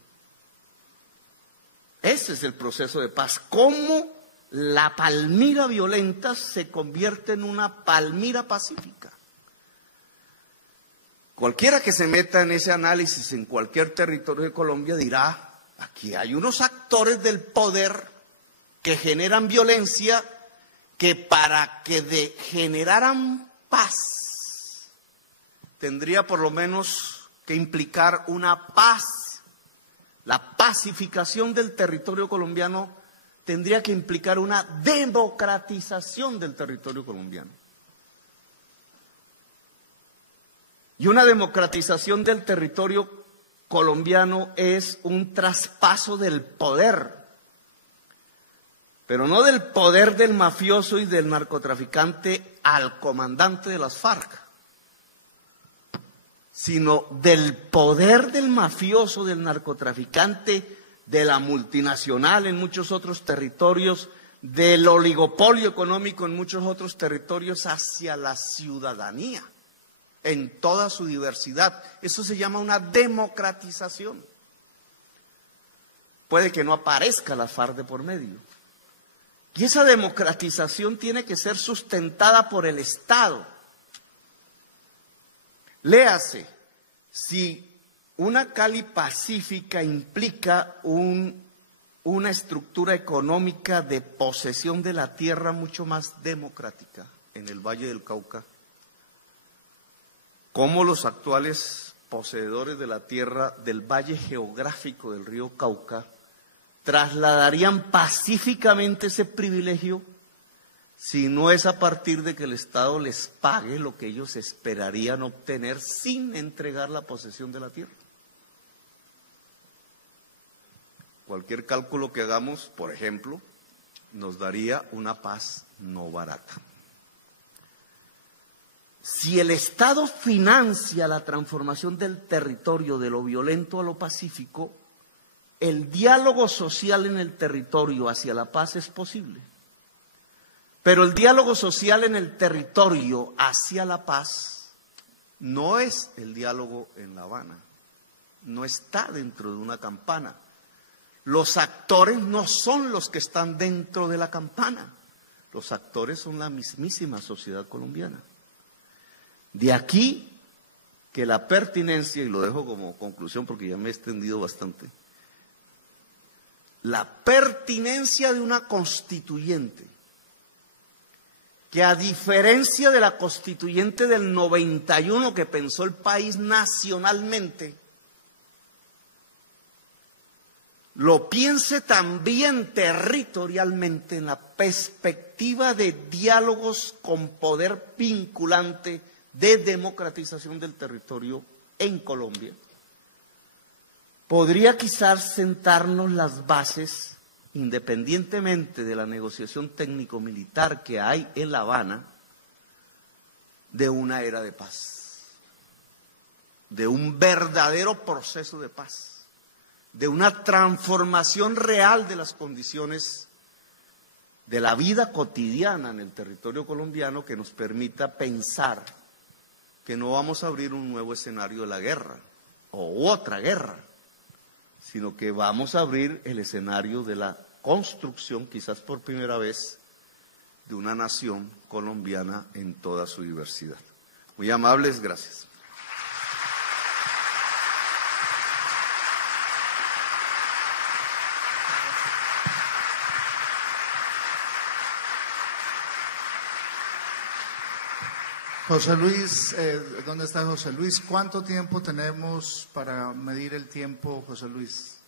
Ese es el proceso de paz. ¿Cómo la Palmira violenta se convierte en una Palmira pacífica? Cualquiera que se meta en ese análisis en cualquier territorio de Colombia dirá: aquí hay unos actores del poder que generan violencia, que para que generaran paz tendría por lo menos que implicar una paz. La pacificación del territorio colombiano tendría que implicar una democratización del territorio colombiano. Y una democratización del territorio colombiano es un traspaso del poder, pero no del poder del mafioso y del narcotraficante al comandante de las FARC, sino del poder del mafioso, del narcotraficante, de la multinacional en muchos otros territorios, del oligopolio económico en muchos otros territorios hacia la ciudadanía, en toda su diversidad. Eso se llama una democratización. Puede que no aparezca la FARC de por medio. Y esa democratización tiene que ser sustentada por el Estado. Léase, si una Cali pacífica implica una estructura económica de posesión de la tierra mucho más democrática en el Valle del Cauca, ¿cómo los actuales poseedores de la tierra del valle geográfico del río Cauca trasladarían pacíficamente ese privilegio si no es a partir de que el Estado les pague lo que ellos esperarían obtener sin entregar la posesión de la tierra? Cualquier cálculo que hagamos, por ejemplo, nos daría una paz no barata. Si el Estado financia la transformación del territorio de lo violento a lo pacífico, el diálogo social en el territorio hacia la paz es posible. Pero el diálogo social en el territorio hacia la paz no es el diálogo en La Habana, no está dentro de una campana. Los actores no son los que están dentro de la campana, los actores son la mismísima sociedad colombiana. De aquí que la pertinencia, y lo dejo como conclusión porque ya me he extendido bastante, la pertinencia de una constituyente, que a diferencia de la constituyente del 91 que pensó el país nacionalmente, lo piense también territorialmente en la perspectiva de diálogos con poder vinculante de democratización del territorio en Colombia, podría quizás sentarnos las bases, independientemente de la negociación técnico-militar que hay en La Habana, de una era de paz, de un verdadero proceso de paz, de una transformación real de las condiciones de la vida cotidiana en el territorio colombiano que nos permita pensar que no vamos a abrir un nuevo escenario de la guerra o otra guerra, sino que vamos a abrir el escenario de la construcción, quizás por primera vez, de una nación colombiana en toda su diversidad. Muy amables, gracias. José Luis, ¿dónde está José Luis? ¿Cuánto tiempo tenemos para medir el tiempo, José Luis?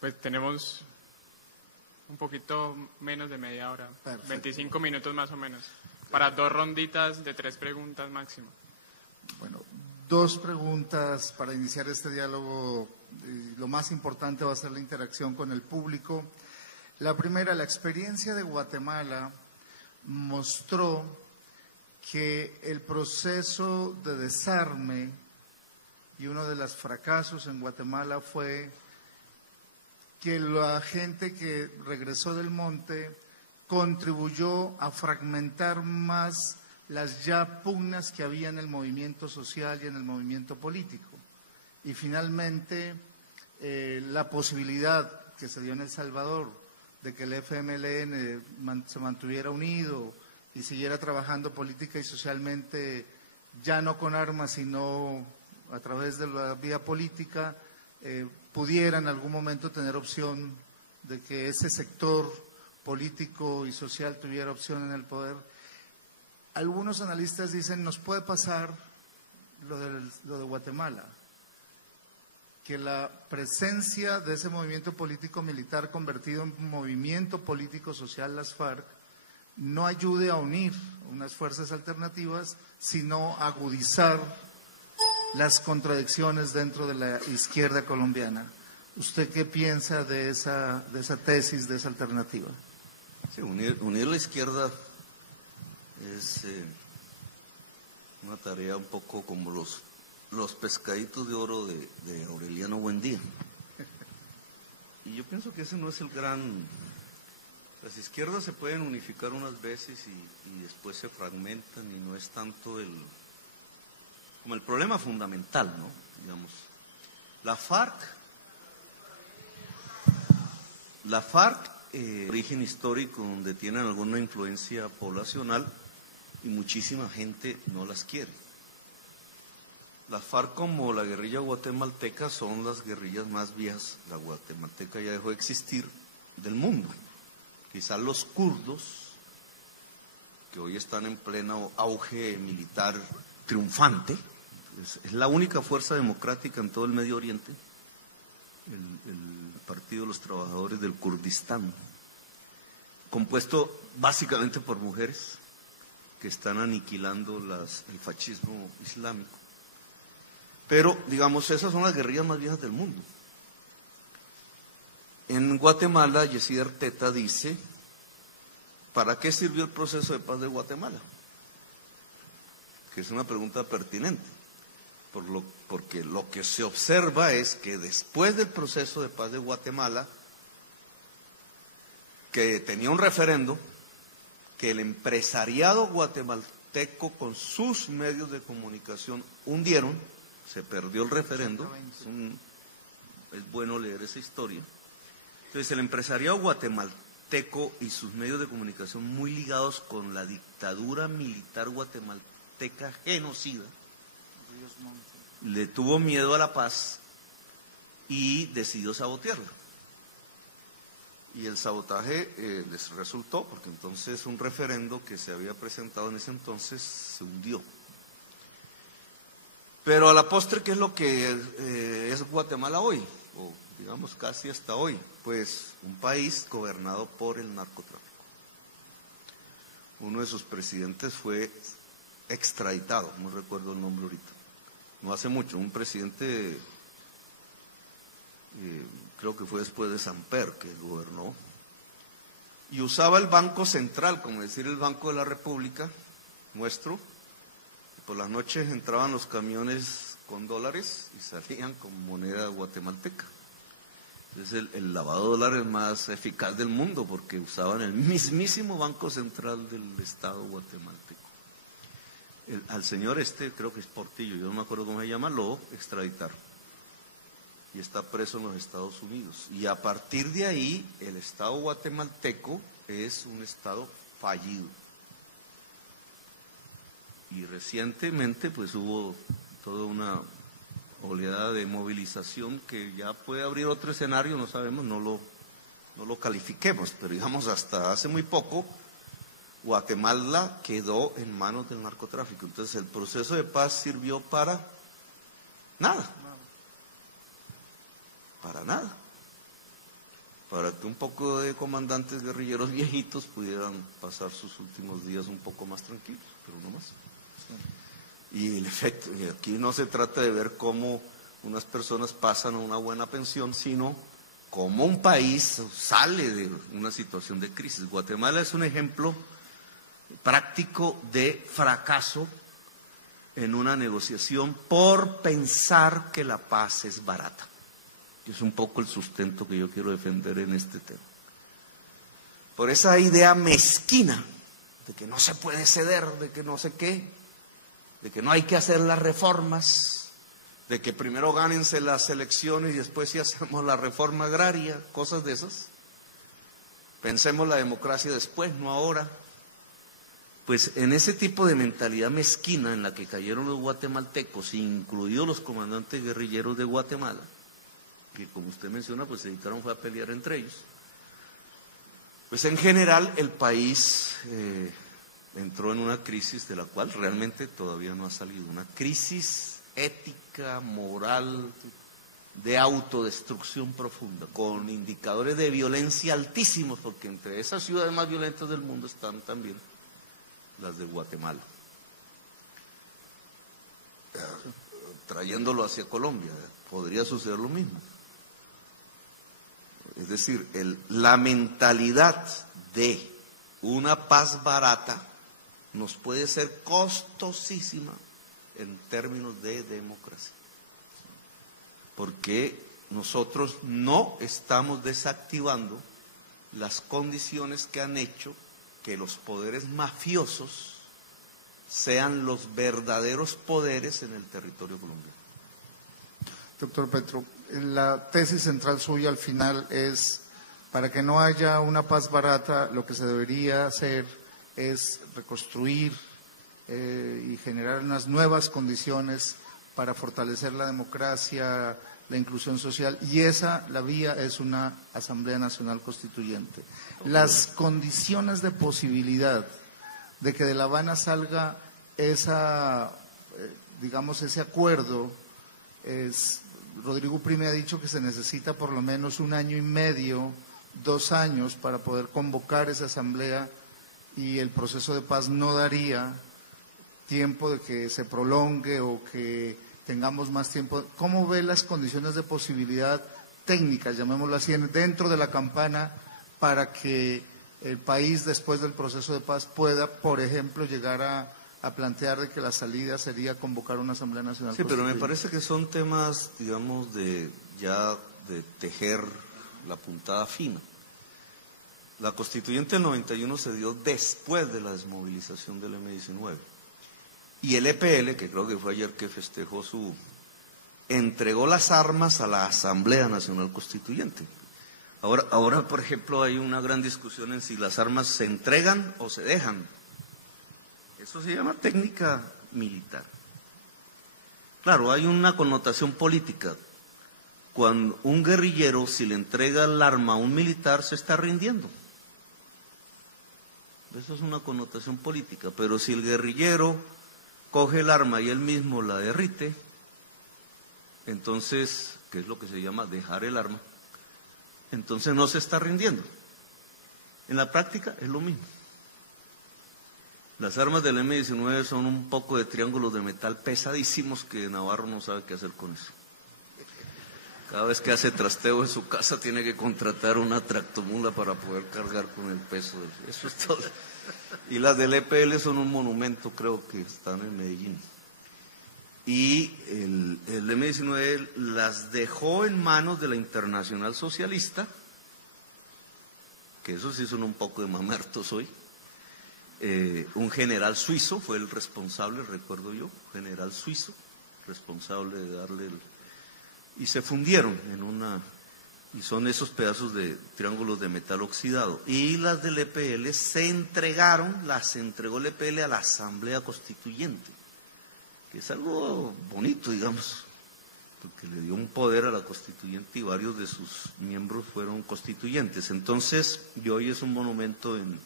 Pues tenemos un poquito menos de media hora, perfecto. 25 minutos más o menos, para 2 ronditas de 3 preguntas máximo. Bueno, 2 preguntas para iniciar este diálogo. Lo más importante va a ser la interacción con el público. La primera, la experiencia de Guatemala mostró que el proceso de desarme y uno de los fracasos en Guatemala fue que la gente que regresó del monte contribuyó a fragmentar más las ya pugnas que había en el movimiento social y en el movimiento político. Y finalmente, la posibilidad que se dio en El Salvador de que el FMLN se mantuviera unido y siguiera trabajando política y socialmente, ya no con armas, sino a través de la vía política, pudiera en algún momento tener opción de que ese sector político y social tuviera opción en el poder. Algunos analistas dicen, nos puede pasar lo de Guatemala, que la presencia de ese movimiento político-militar convertido en movimiento político-social, las FARC, no ayude a unir unas fuerzas alternativas, sino a agudizar las contradicciones dentro de la izquierda colombiana. ¿Usted qué piensa de esa tesis, de esa alternativa? Sí, unir la izquierda es una tarea un poco como los pescaditos de oro de Aureliano Buendía. Y yo pienso que ese no es el gran... Las izquierdas se pueden unificar unas veces y después se fragmentan y no es tanto como el problema fundamental, ¿no? Digamos, la FARC, origen histórico donde tienen alguna influencia poblacional y muchísima gente no las quiere. Las FARC, como la guerrilla guatemalteca, son las guerrillas más viejas, la guatemalteca ya dejó de existir, del mundo. Quizás los kurdos, que hoy están en pleno auge militar triunfante, es la única fuerza democrática en todo el Medio Oriente, el Partido de los Trabajadores del Kurdistán, compuesto básicamente por mujeres que están aniquilando el fascismo islámico. Pero, digamos, esas son las guerrillas más viejas del mundo. En Guatemala, Yesida Arteta dice ¿para qué sirvió el proceso de paz de Guatemala? Que es una pregunta pertinente, porque lo que se observa es que después del proceso de paz de Guatemala, que tenía un referendo, que el empresariado guatemalteco con sus medios de comunicación hundieron, se perdió el referendo, es bueno leer esa historia. Entonces el empresariado guatemalteco y sus medios de comunicación muy ligados con la dictadura militar guatemalteca genocida, le tuvo miedo a la paz y decidió sabotearla. Y el sabotaje les resultó, porque entonces un referendo que se había presentado en ese entonces se hundió. Pero a la postre, ¿qué es lo que es Guatemala hoy? O digamos casi hasta hoy. Pues un país gobernado por el narcotráfico. Uno de sus presidentes fue extraditado, no recuerdo el nombre ahorita. No hace mucho, un presidente, creo que fue después de Samper que gobernó, y usaba el Banco Central, como decir el Banco de la República, nuestro. Por las noches entraban los camiones con dólares y salían con moneda guatemalteca. Es el lavado de dólares más eficaz del mundo, porque usaban el mismísimo Banco Central del Estado guatemalteco. Al señor creo que es Portillo, yo no me acuerdo cómo se llama, lo extraditaron. Y está preso en los Estados Unidos. Y a partir de ahí, el Estado guatemalteco es un Estado fallido. Y recientemente pues hubo toda una oleada de movilización que ya puede abrir otro escenario, no sabemos, no lo califiquemos, pero digamos hasta hace muy poco Guatemala quedó en manos del narcotráfico. Entonces el proceso de paz sirvió para nada, para que un poco de comandantes guerrilleros viejitos pudieran pasar sus últimos días un poco más tranquilos, pero no más. Y el efecto, y aquí no se trata de ver cómo unas personas pasan a una buena pensión, sino cómo un país sale de una situación de crisis. Guatemala es un ejemplo práctico de fracaso en una negociación por pensar que la paz es barata. Y es un poco el sustento que yo quiero defender en este tema. Por esa idea mezquina de que no se puede ceder, de que no sé qué, de que no hay que hacer las reformas, de que primero gánense las elecciones y después sí hacemos la reforma agraria, cosas de esas. Pensemos la democracia después, no ahora. Pues en ese tipo de mentalidad mezquina en la que cayeron los guatemaltecos, incluidos los comandantes guerrilleros de Guatemala, que como usted menciona, pues se dedicaron fue a pelear entre ellos, pues en general el país entró en una crisis de la cual realmente todavía no ha salido, una crisis ética, moral, de autodestrucción profunda, con indicadores de violencia altísimos, porque entre esas ciudades más violentas del mundo están también las de Guatemala. Trayéndolo hacia Colombia, podría suceder lo mismo. Es decir, la mentalidad de una paz barata nos puede ser costosísima en términos de democracia, porque nosotros no estamos desactivando las condiciones que han hecho que los poderes mafiosos sean los verdaderos poderes en el territorio colombiano. Doctor Petro, la tesis central suya al final es, para que no haya una paz barata, lo que se debería hacer es reconstruir y generar unas nuevas condiciones para fortalecer la democracia, la inclusión social, y la vía es una Asamblea Nacional Constituyente. Las condiciones de posibilidad de que de La Habana salga ese acuerdo, Rodrigo Prime ha dicho que se necesita por lo menos 1 año y medio, 2 años para poder convocar esa asamblea, y el proceso de paz no daría tiempo de que se prolongue o que tengamos más tiempo. ¿Cómo ve las condiciones de posibilidad técnicas, llamémoslo así, dentro de la campana, para que el país después del proceso de paz pueda, por ejemplo, llegar a plantear de que la salida sería convocar una Asamblea Nacional. Sí, pero me parece que son temas, digamos, de tejer la puntada fina. La constituyente del 91 se dio después de la desmovilización del M-19. Y el EPL, que creo que fue ayer que festejó entregó las armas a la Asamblea Nacional Constituyente. Ahora, por ejemplo, hay una gran discusión en si las armas se entregan o se dejan. Eso se llama técnica militar. Claro, hay una connotación política. Cuando un guerrillero, si le entrega el arma a un militar, se está rindiendo. Eso es una connotación política. Pero si el guerrillero coge el arma y él mismo la derrite, entonces, que es lo que se llama dejar el arma, entonces no se está rindiendo. En la práctica es lo mismo. Las armas del M-19 son un poco de triángulos de metal pesadísimos que Navarro no sabe qué hacer con eso. Cada vez que hace trasteo en su casa tiene que contratar una tractomula para poder cargar con el peso. Eso es todo. Y las del EPL son un monumento, creo que están en Medellín. Y el M-19 las dejó en manos de la Internacional Socialista, que eso sí son un poco de mamertos hoy. Un general suizo fue el responsable, recuerdo yo, general suizo, responsable de darle y se fundieron y son esos pedazos de triángulos de metal oxidado. Y las del EPL las entregó el EPL a la Asamblea Constituyente, que es algo bonito, digamos, porque le dio un poder a la Constituyente y varios de sus miembros fueron constituyentes. Entonces, hoy es un monumento en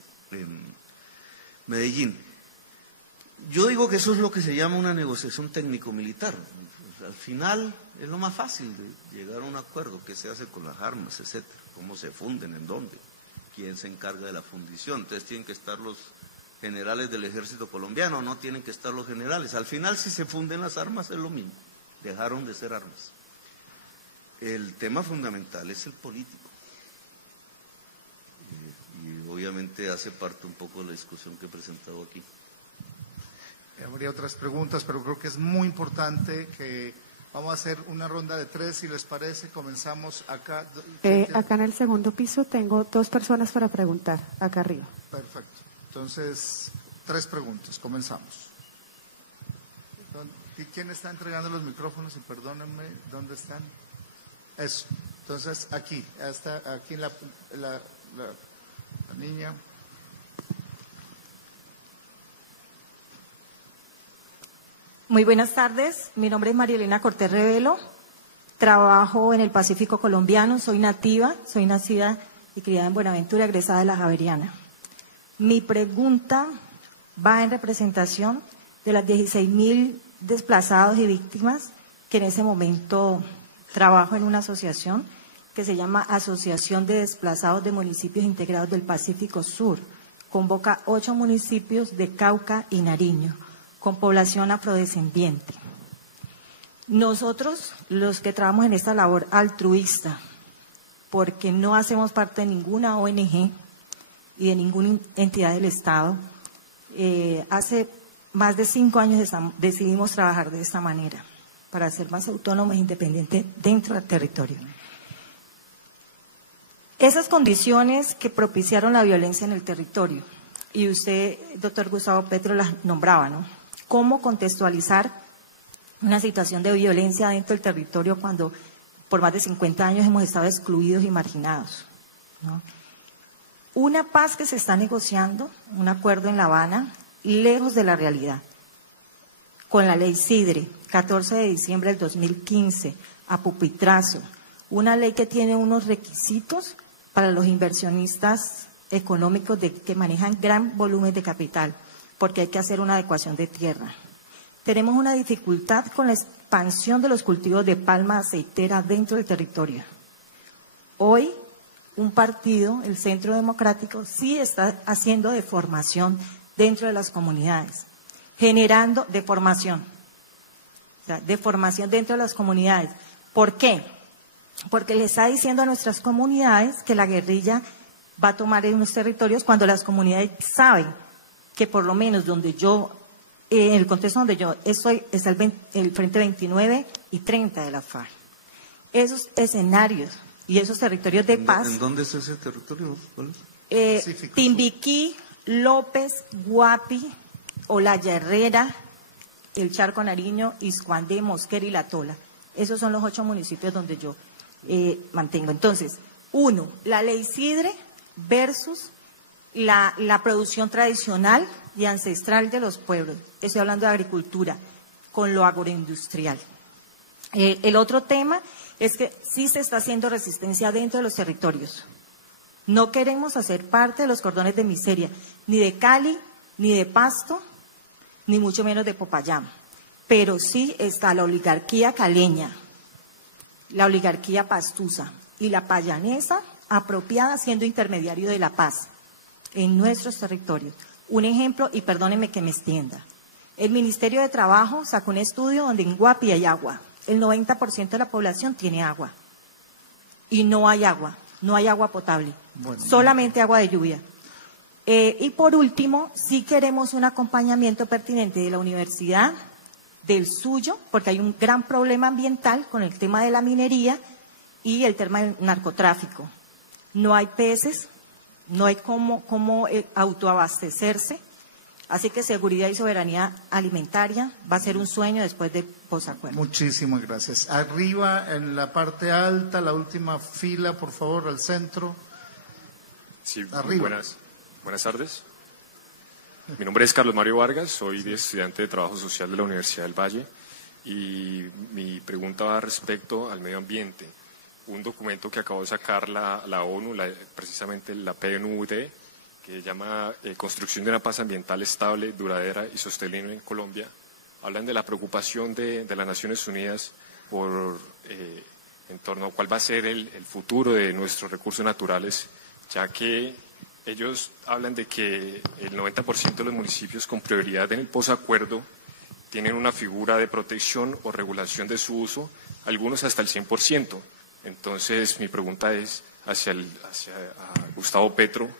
Medellín. Yo digo que eso es lo que se llama una negociación técnico-militar. Al final es lo más fácil de llegar a un acuerdo, qué se hace con las armas, etcétera, cómo se funden, en dónde, quién se encarga de la fundición. Entonces tienen que estar los generales del ejército colombiano, no tienen que estar los generales. Al final, si se funden las armas es lo mismo, dejaron de ser armas. El tema fundamental es el político. Y obviamente hace parte un poco de la discusión que he presentado aquí. Habría otras preguntas, pero creo que es muy importante que vamos a hacer una ronda de 3, si les parece. Comenzamos acá. Acá en el segundo piso tengo 2 personas para preguntar, acá arriba. Perfecto. Entonces, 3 preguntas. Comenzamos. ¿Quién está entregando los micrófonos? Y perdónenme, ¿dónde están? Eso. Entonces, aquí la niña. Muy buenas tardes, mi nombre es María Elena Cortés Revelo, trabajo en el Pacífico colombiano, soy nativa, soy nacida y criada en Buenaventura, egresada de la Javeriana. Mi pregunta va en representación de las 16.000 desplazados y víctimas que en ese momento trabajo en una asociación que se llama Asociación de Desplazados de Municipios Integrados del Pacífico Sur. Convoca 8 municipios de Cauca y Nariño, con población afrodescendiente. Nosotros, los que trabajamos en esta labor altruista, porque no hacemos parte de ninguna ONG y de ninguna entidad del Estado, hace más de 5 años decidimos trabajar de esta manera, para ser más autónomos e independientes dentro del territorio. Esas condiciones que propiciaron la violencia en el territorio, y usted, doctor Gustavo Petro, las nombraba, ¿no? ¿Cómo contextualizar una situación de violencia dentro del territorio cuando por más de 50 años hemos estado excluidos y marginados, ¿no? Una paz que se está negociando, un acuerdo en La Habana, lejos de la realidad. Con la ley Sidre, 14 de diciembre del 2015, a pupitrazo, una ley que tiene unos requisitos para los inversionistas económicos que manejan gran volumen de capital, porque hay que hacer una adecuación de tierra. Tenemos una dificultad con la expansión de los cultivos de palma aceitera dentro del territorio. Hoy, un partido, el Centro Democrático, sí está haciendo deformación dentro de las comunidades, generando deformación dentro de las comunidades. ¿Por qué? Porque le está diciendo a nuestras comunidades que la guerrilla va a tomar en los territorios cuando las comunidades saben que por lo menos donde yo, en el contexto donde yo estoy, está el Frente 29 y 30 de la FARC. Esos escenarios y esos territorios de paz. ¿En dónde es ese territorio? ¿Cuál es? Timbiquí, López, Guapi, Olaya Herrera, el Charco Nariño, Iscuandé, Mosquera y La Tola. Esos son los 8 municipios donde yo mantengo. Entonces, 1, la ley Sidre versus la producción tradicional y ancestral de los pueblos. Estoy hablando de agricultura con lo agroindustrial. El otro tema es que sí se está haciendo resistencia dentro de los territorios. No queremos hacer parte de los cordones de miseria, ni de Cali, ni de Pasto, ni mucho menos de Popayán. Pero sí está la oligarquía caleña, la oligarquía pastusa y la payanesa apropiada siendo intermediario de la paz en nuestros territorios. Un ejemplo, y perdónenme que me extienda. El Ministerio de Trabajo sacó un estudio donde en Guapi hay agua. El 90% de la población tiene agua. Y no hay agua potable. Bueno, solamente agua de lluvia. Y por último, sí queremos un acompañamiento pertinente de la universidad, del suyo, porque hay un gran problema ambiental con el tema de la minería y el tema del narcotráfico. No hay peces, no hay cómo autoabastecerse, así que seguridad y soberanía alimentaria va a ser un sueño después de posacuerdo. Muchísimas gracias. Arriba, en la parte alta, la última fila, por favor, al centro. Sí, arriba. Buenas tardes. Mi nombre es Carlos Mario Vargas, soy estudiante de Trabajo Social de la Universidad del Valle y mi pregunta va respecto al medio ambiente. Un documento que acabó de sacar la ONU, precisamente la PNUD, que se llama Construcción de una paz ambiental estable, duradera y sostenible en Colombia, hablan de la preocupación de las Naciones Unidas en torno a cuál va a ser el futuro de nuestros recursos naturales, ya que ellos hablan de que el 90% de los municipios con prioridad en el posacuerdo tienen una figura de protección o regulación de su uso, algunos hasta el 100%. Entonces, mi pregunta es hacia Gustavo Petro,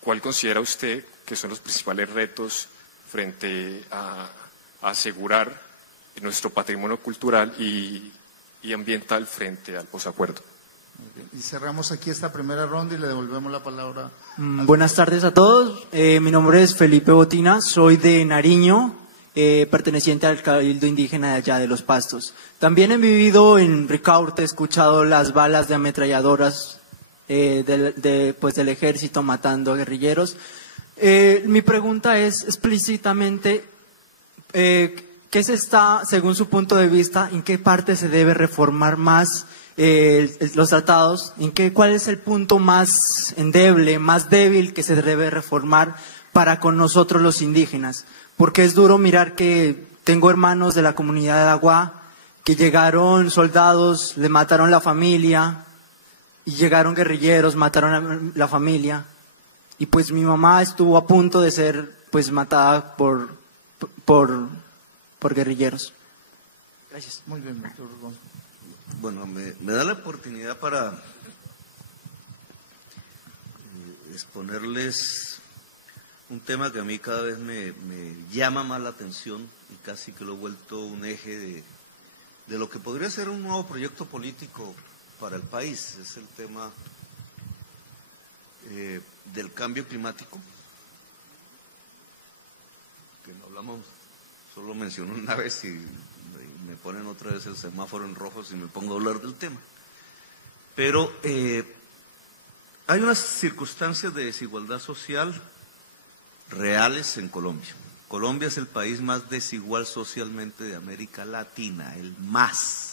¿cuál considera usted que son los principales retos frente a asegurar nuestro patrimonio cultural y ambiental frente al posacuerdo? Y cerramos aquí esta primera ronda y le devolvemos la palabra. Buenas tardes a todos. Mi nombre es Felipe Botina, soy de Nariño, perteneciente al Cabildo Indígena de allá de Los Pastos. También he vivido en Ricaurte, he escuchado las balas de ametralladoras del ejército matando a guerrilleros. Mi pregunta es explícitamente, ¿qué se está, según su punto de vista, en qué parte se debe reformar más los tratados? ¿Cuál es el punto más endeble, más débil que se debe reformar para con nosotros los indígenas? Porque es duro mirar que tengo hermanos de la comunidad de Agua que llegaron soldados, le mataron la familia, y llegaron guerrilleros, mataron a la familia, y pues mi mamá estuvo a punto de ser pues matada por guerrilleros. Gracias. Muy bien, doctor. Bueno, me da la oportunidad para exponerles un tema que a mí cada vez me llama más la atención y casi que lo he vuelto un eje de lo que podría ser un nuevo proyecto político para el país. Es el tema del cambio climático, que no hablamos, solo menciono una vez y me ponen otra vez el semáforo en rojo si me pongo a hablar del tema. Pero hay unas circunstancias de desigualdad social reales en Colombia. Colombia es el país más desigual socialmente de América Latina, el más.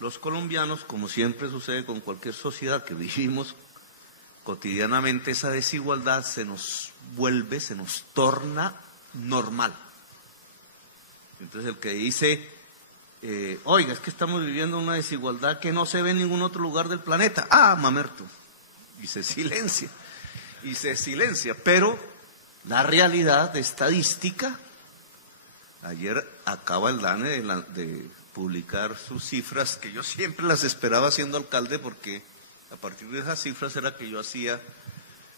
Los colombianos, como siempre sucede con cualquier sociedad que vivimos cotidianamente, esa desigualdad se nos torna normal. Entonces el que dice, oiga, es que estamos viviendo una desigualdad que no se ve en ningún otro lugar del planeta. Ah, mamerto. Y se silencia. Pero la realidad estadística, ayer acaba el DANE de publicar sus cifras, que yo siempre las esperaba siendo alcalde porque A partir de esas cifras era que yo hacía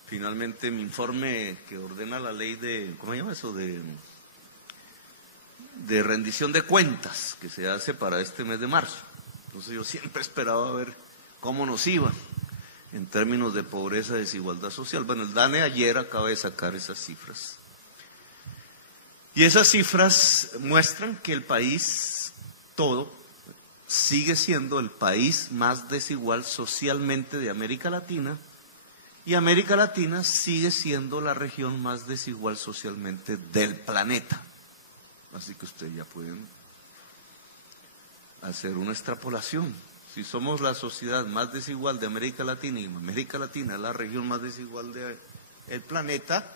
finalmente mi informe que ordena la ley de, ¿cómo se llama eso? De rendición de cuentas que se hace para este mes de marzo. Entonces yo siempre esperaba ver cómo nos iba en términos de pobreza y desigualdad social. Bueno, el DANE ayer acaba de sacar esas cifras. Y esas cifras muestran que el país todo sigue siendo el país más desigual socialmente de América Latina, y América Latina sigue siendo la región más desigual socialmente del planeta. Así que ustedes ya pueden hacer una extrapolación. Si somos la sociedad más desigual de América Latina y América Latina es la región más desigual del planeta,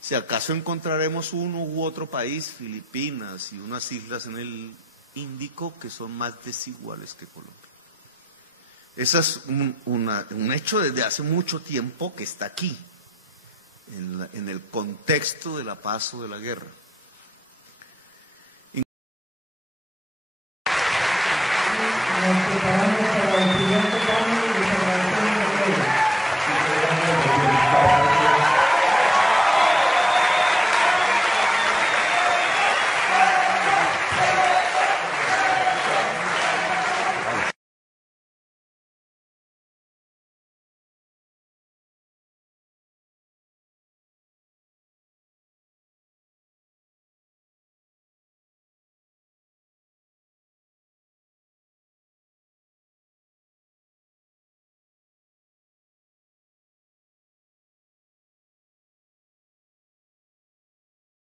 si acaso encontraremos uno u otro país, Filipinas y unas islas en el Índico, que son más desiguales que Colombia. Ese es un hecho desde hace mucho tiempo que está aquí, en el contexto de la paz o de la guerra.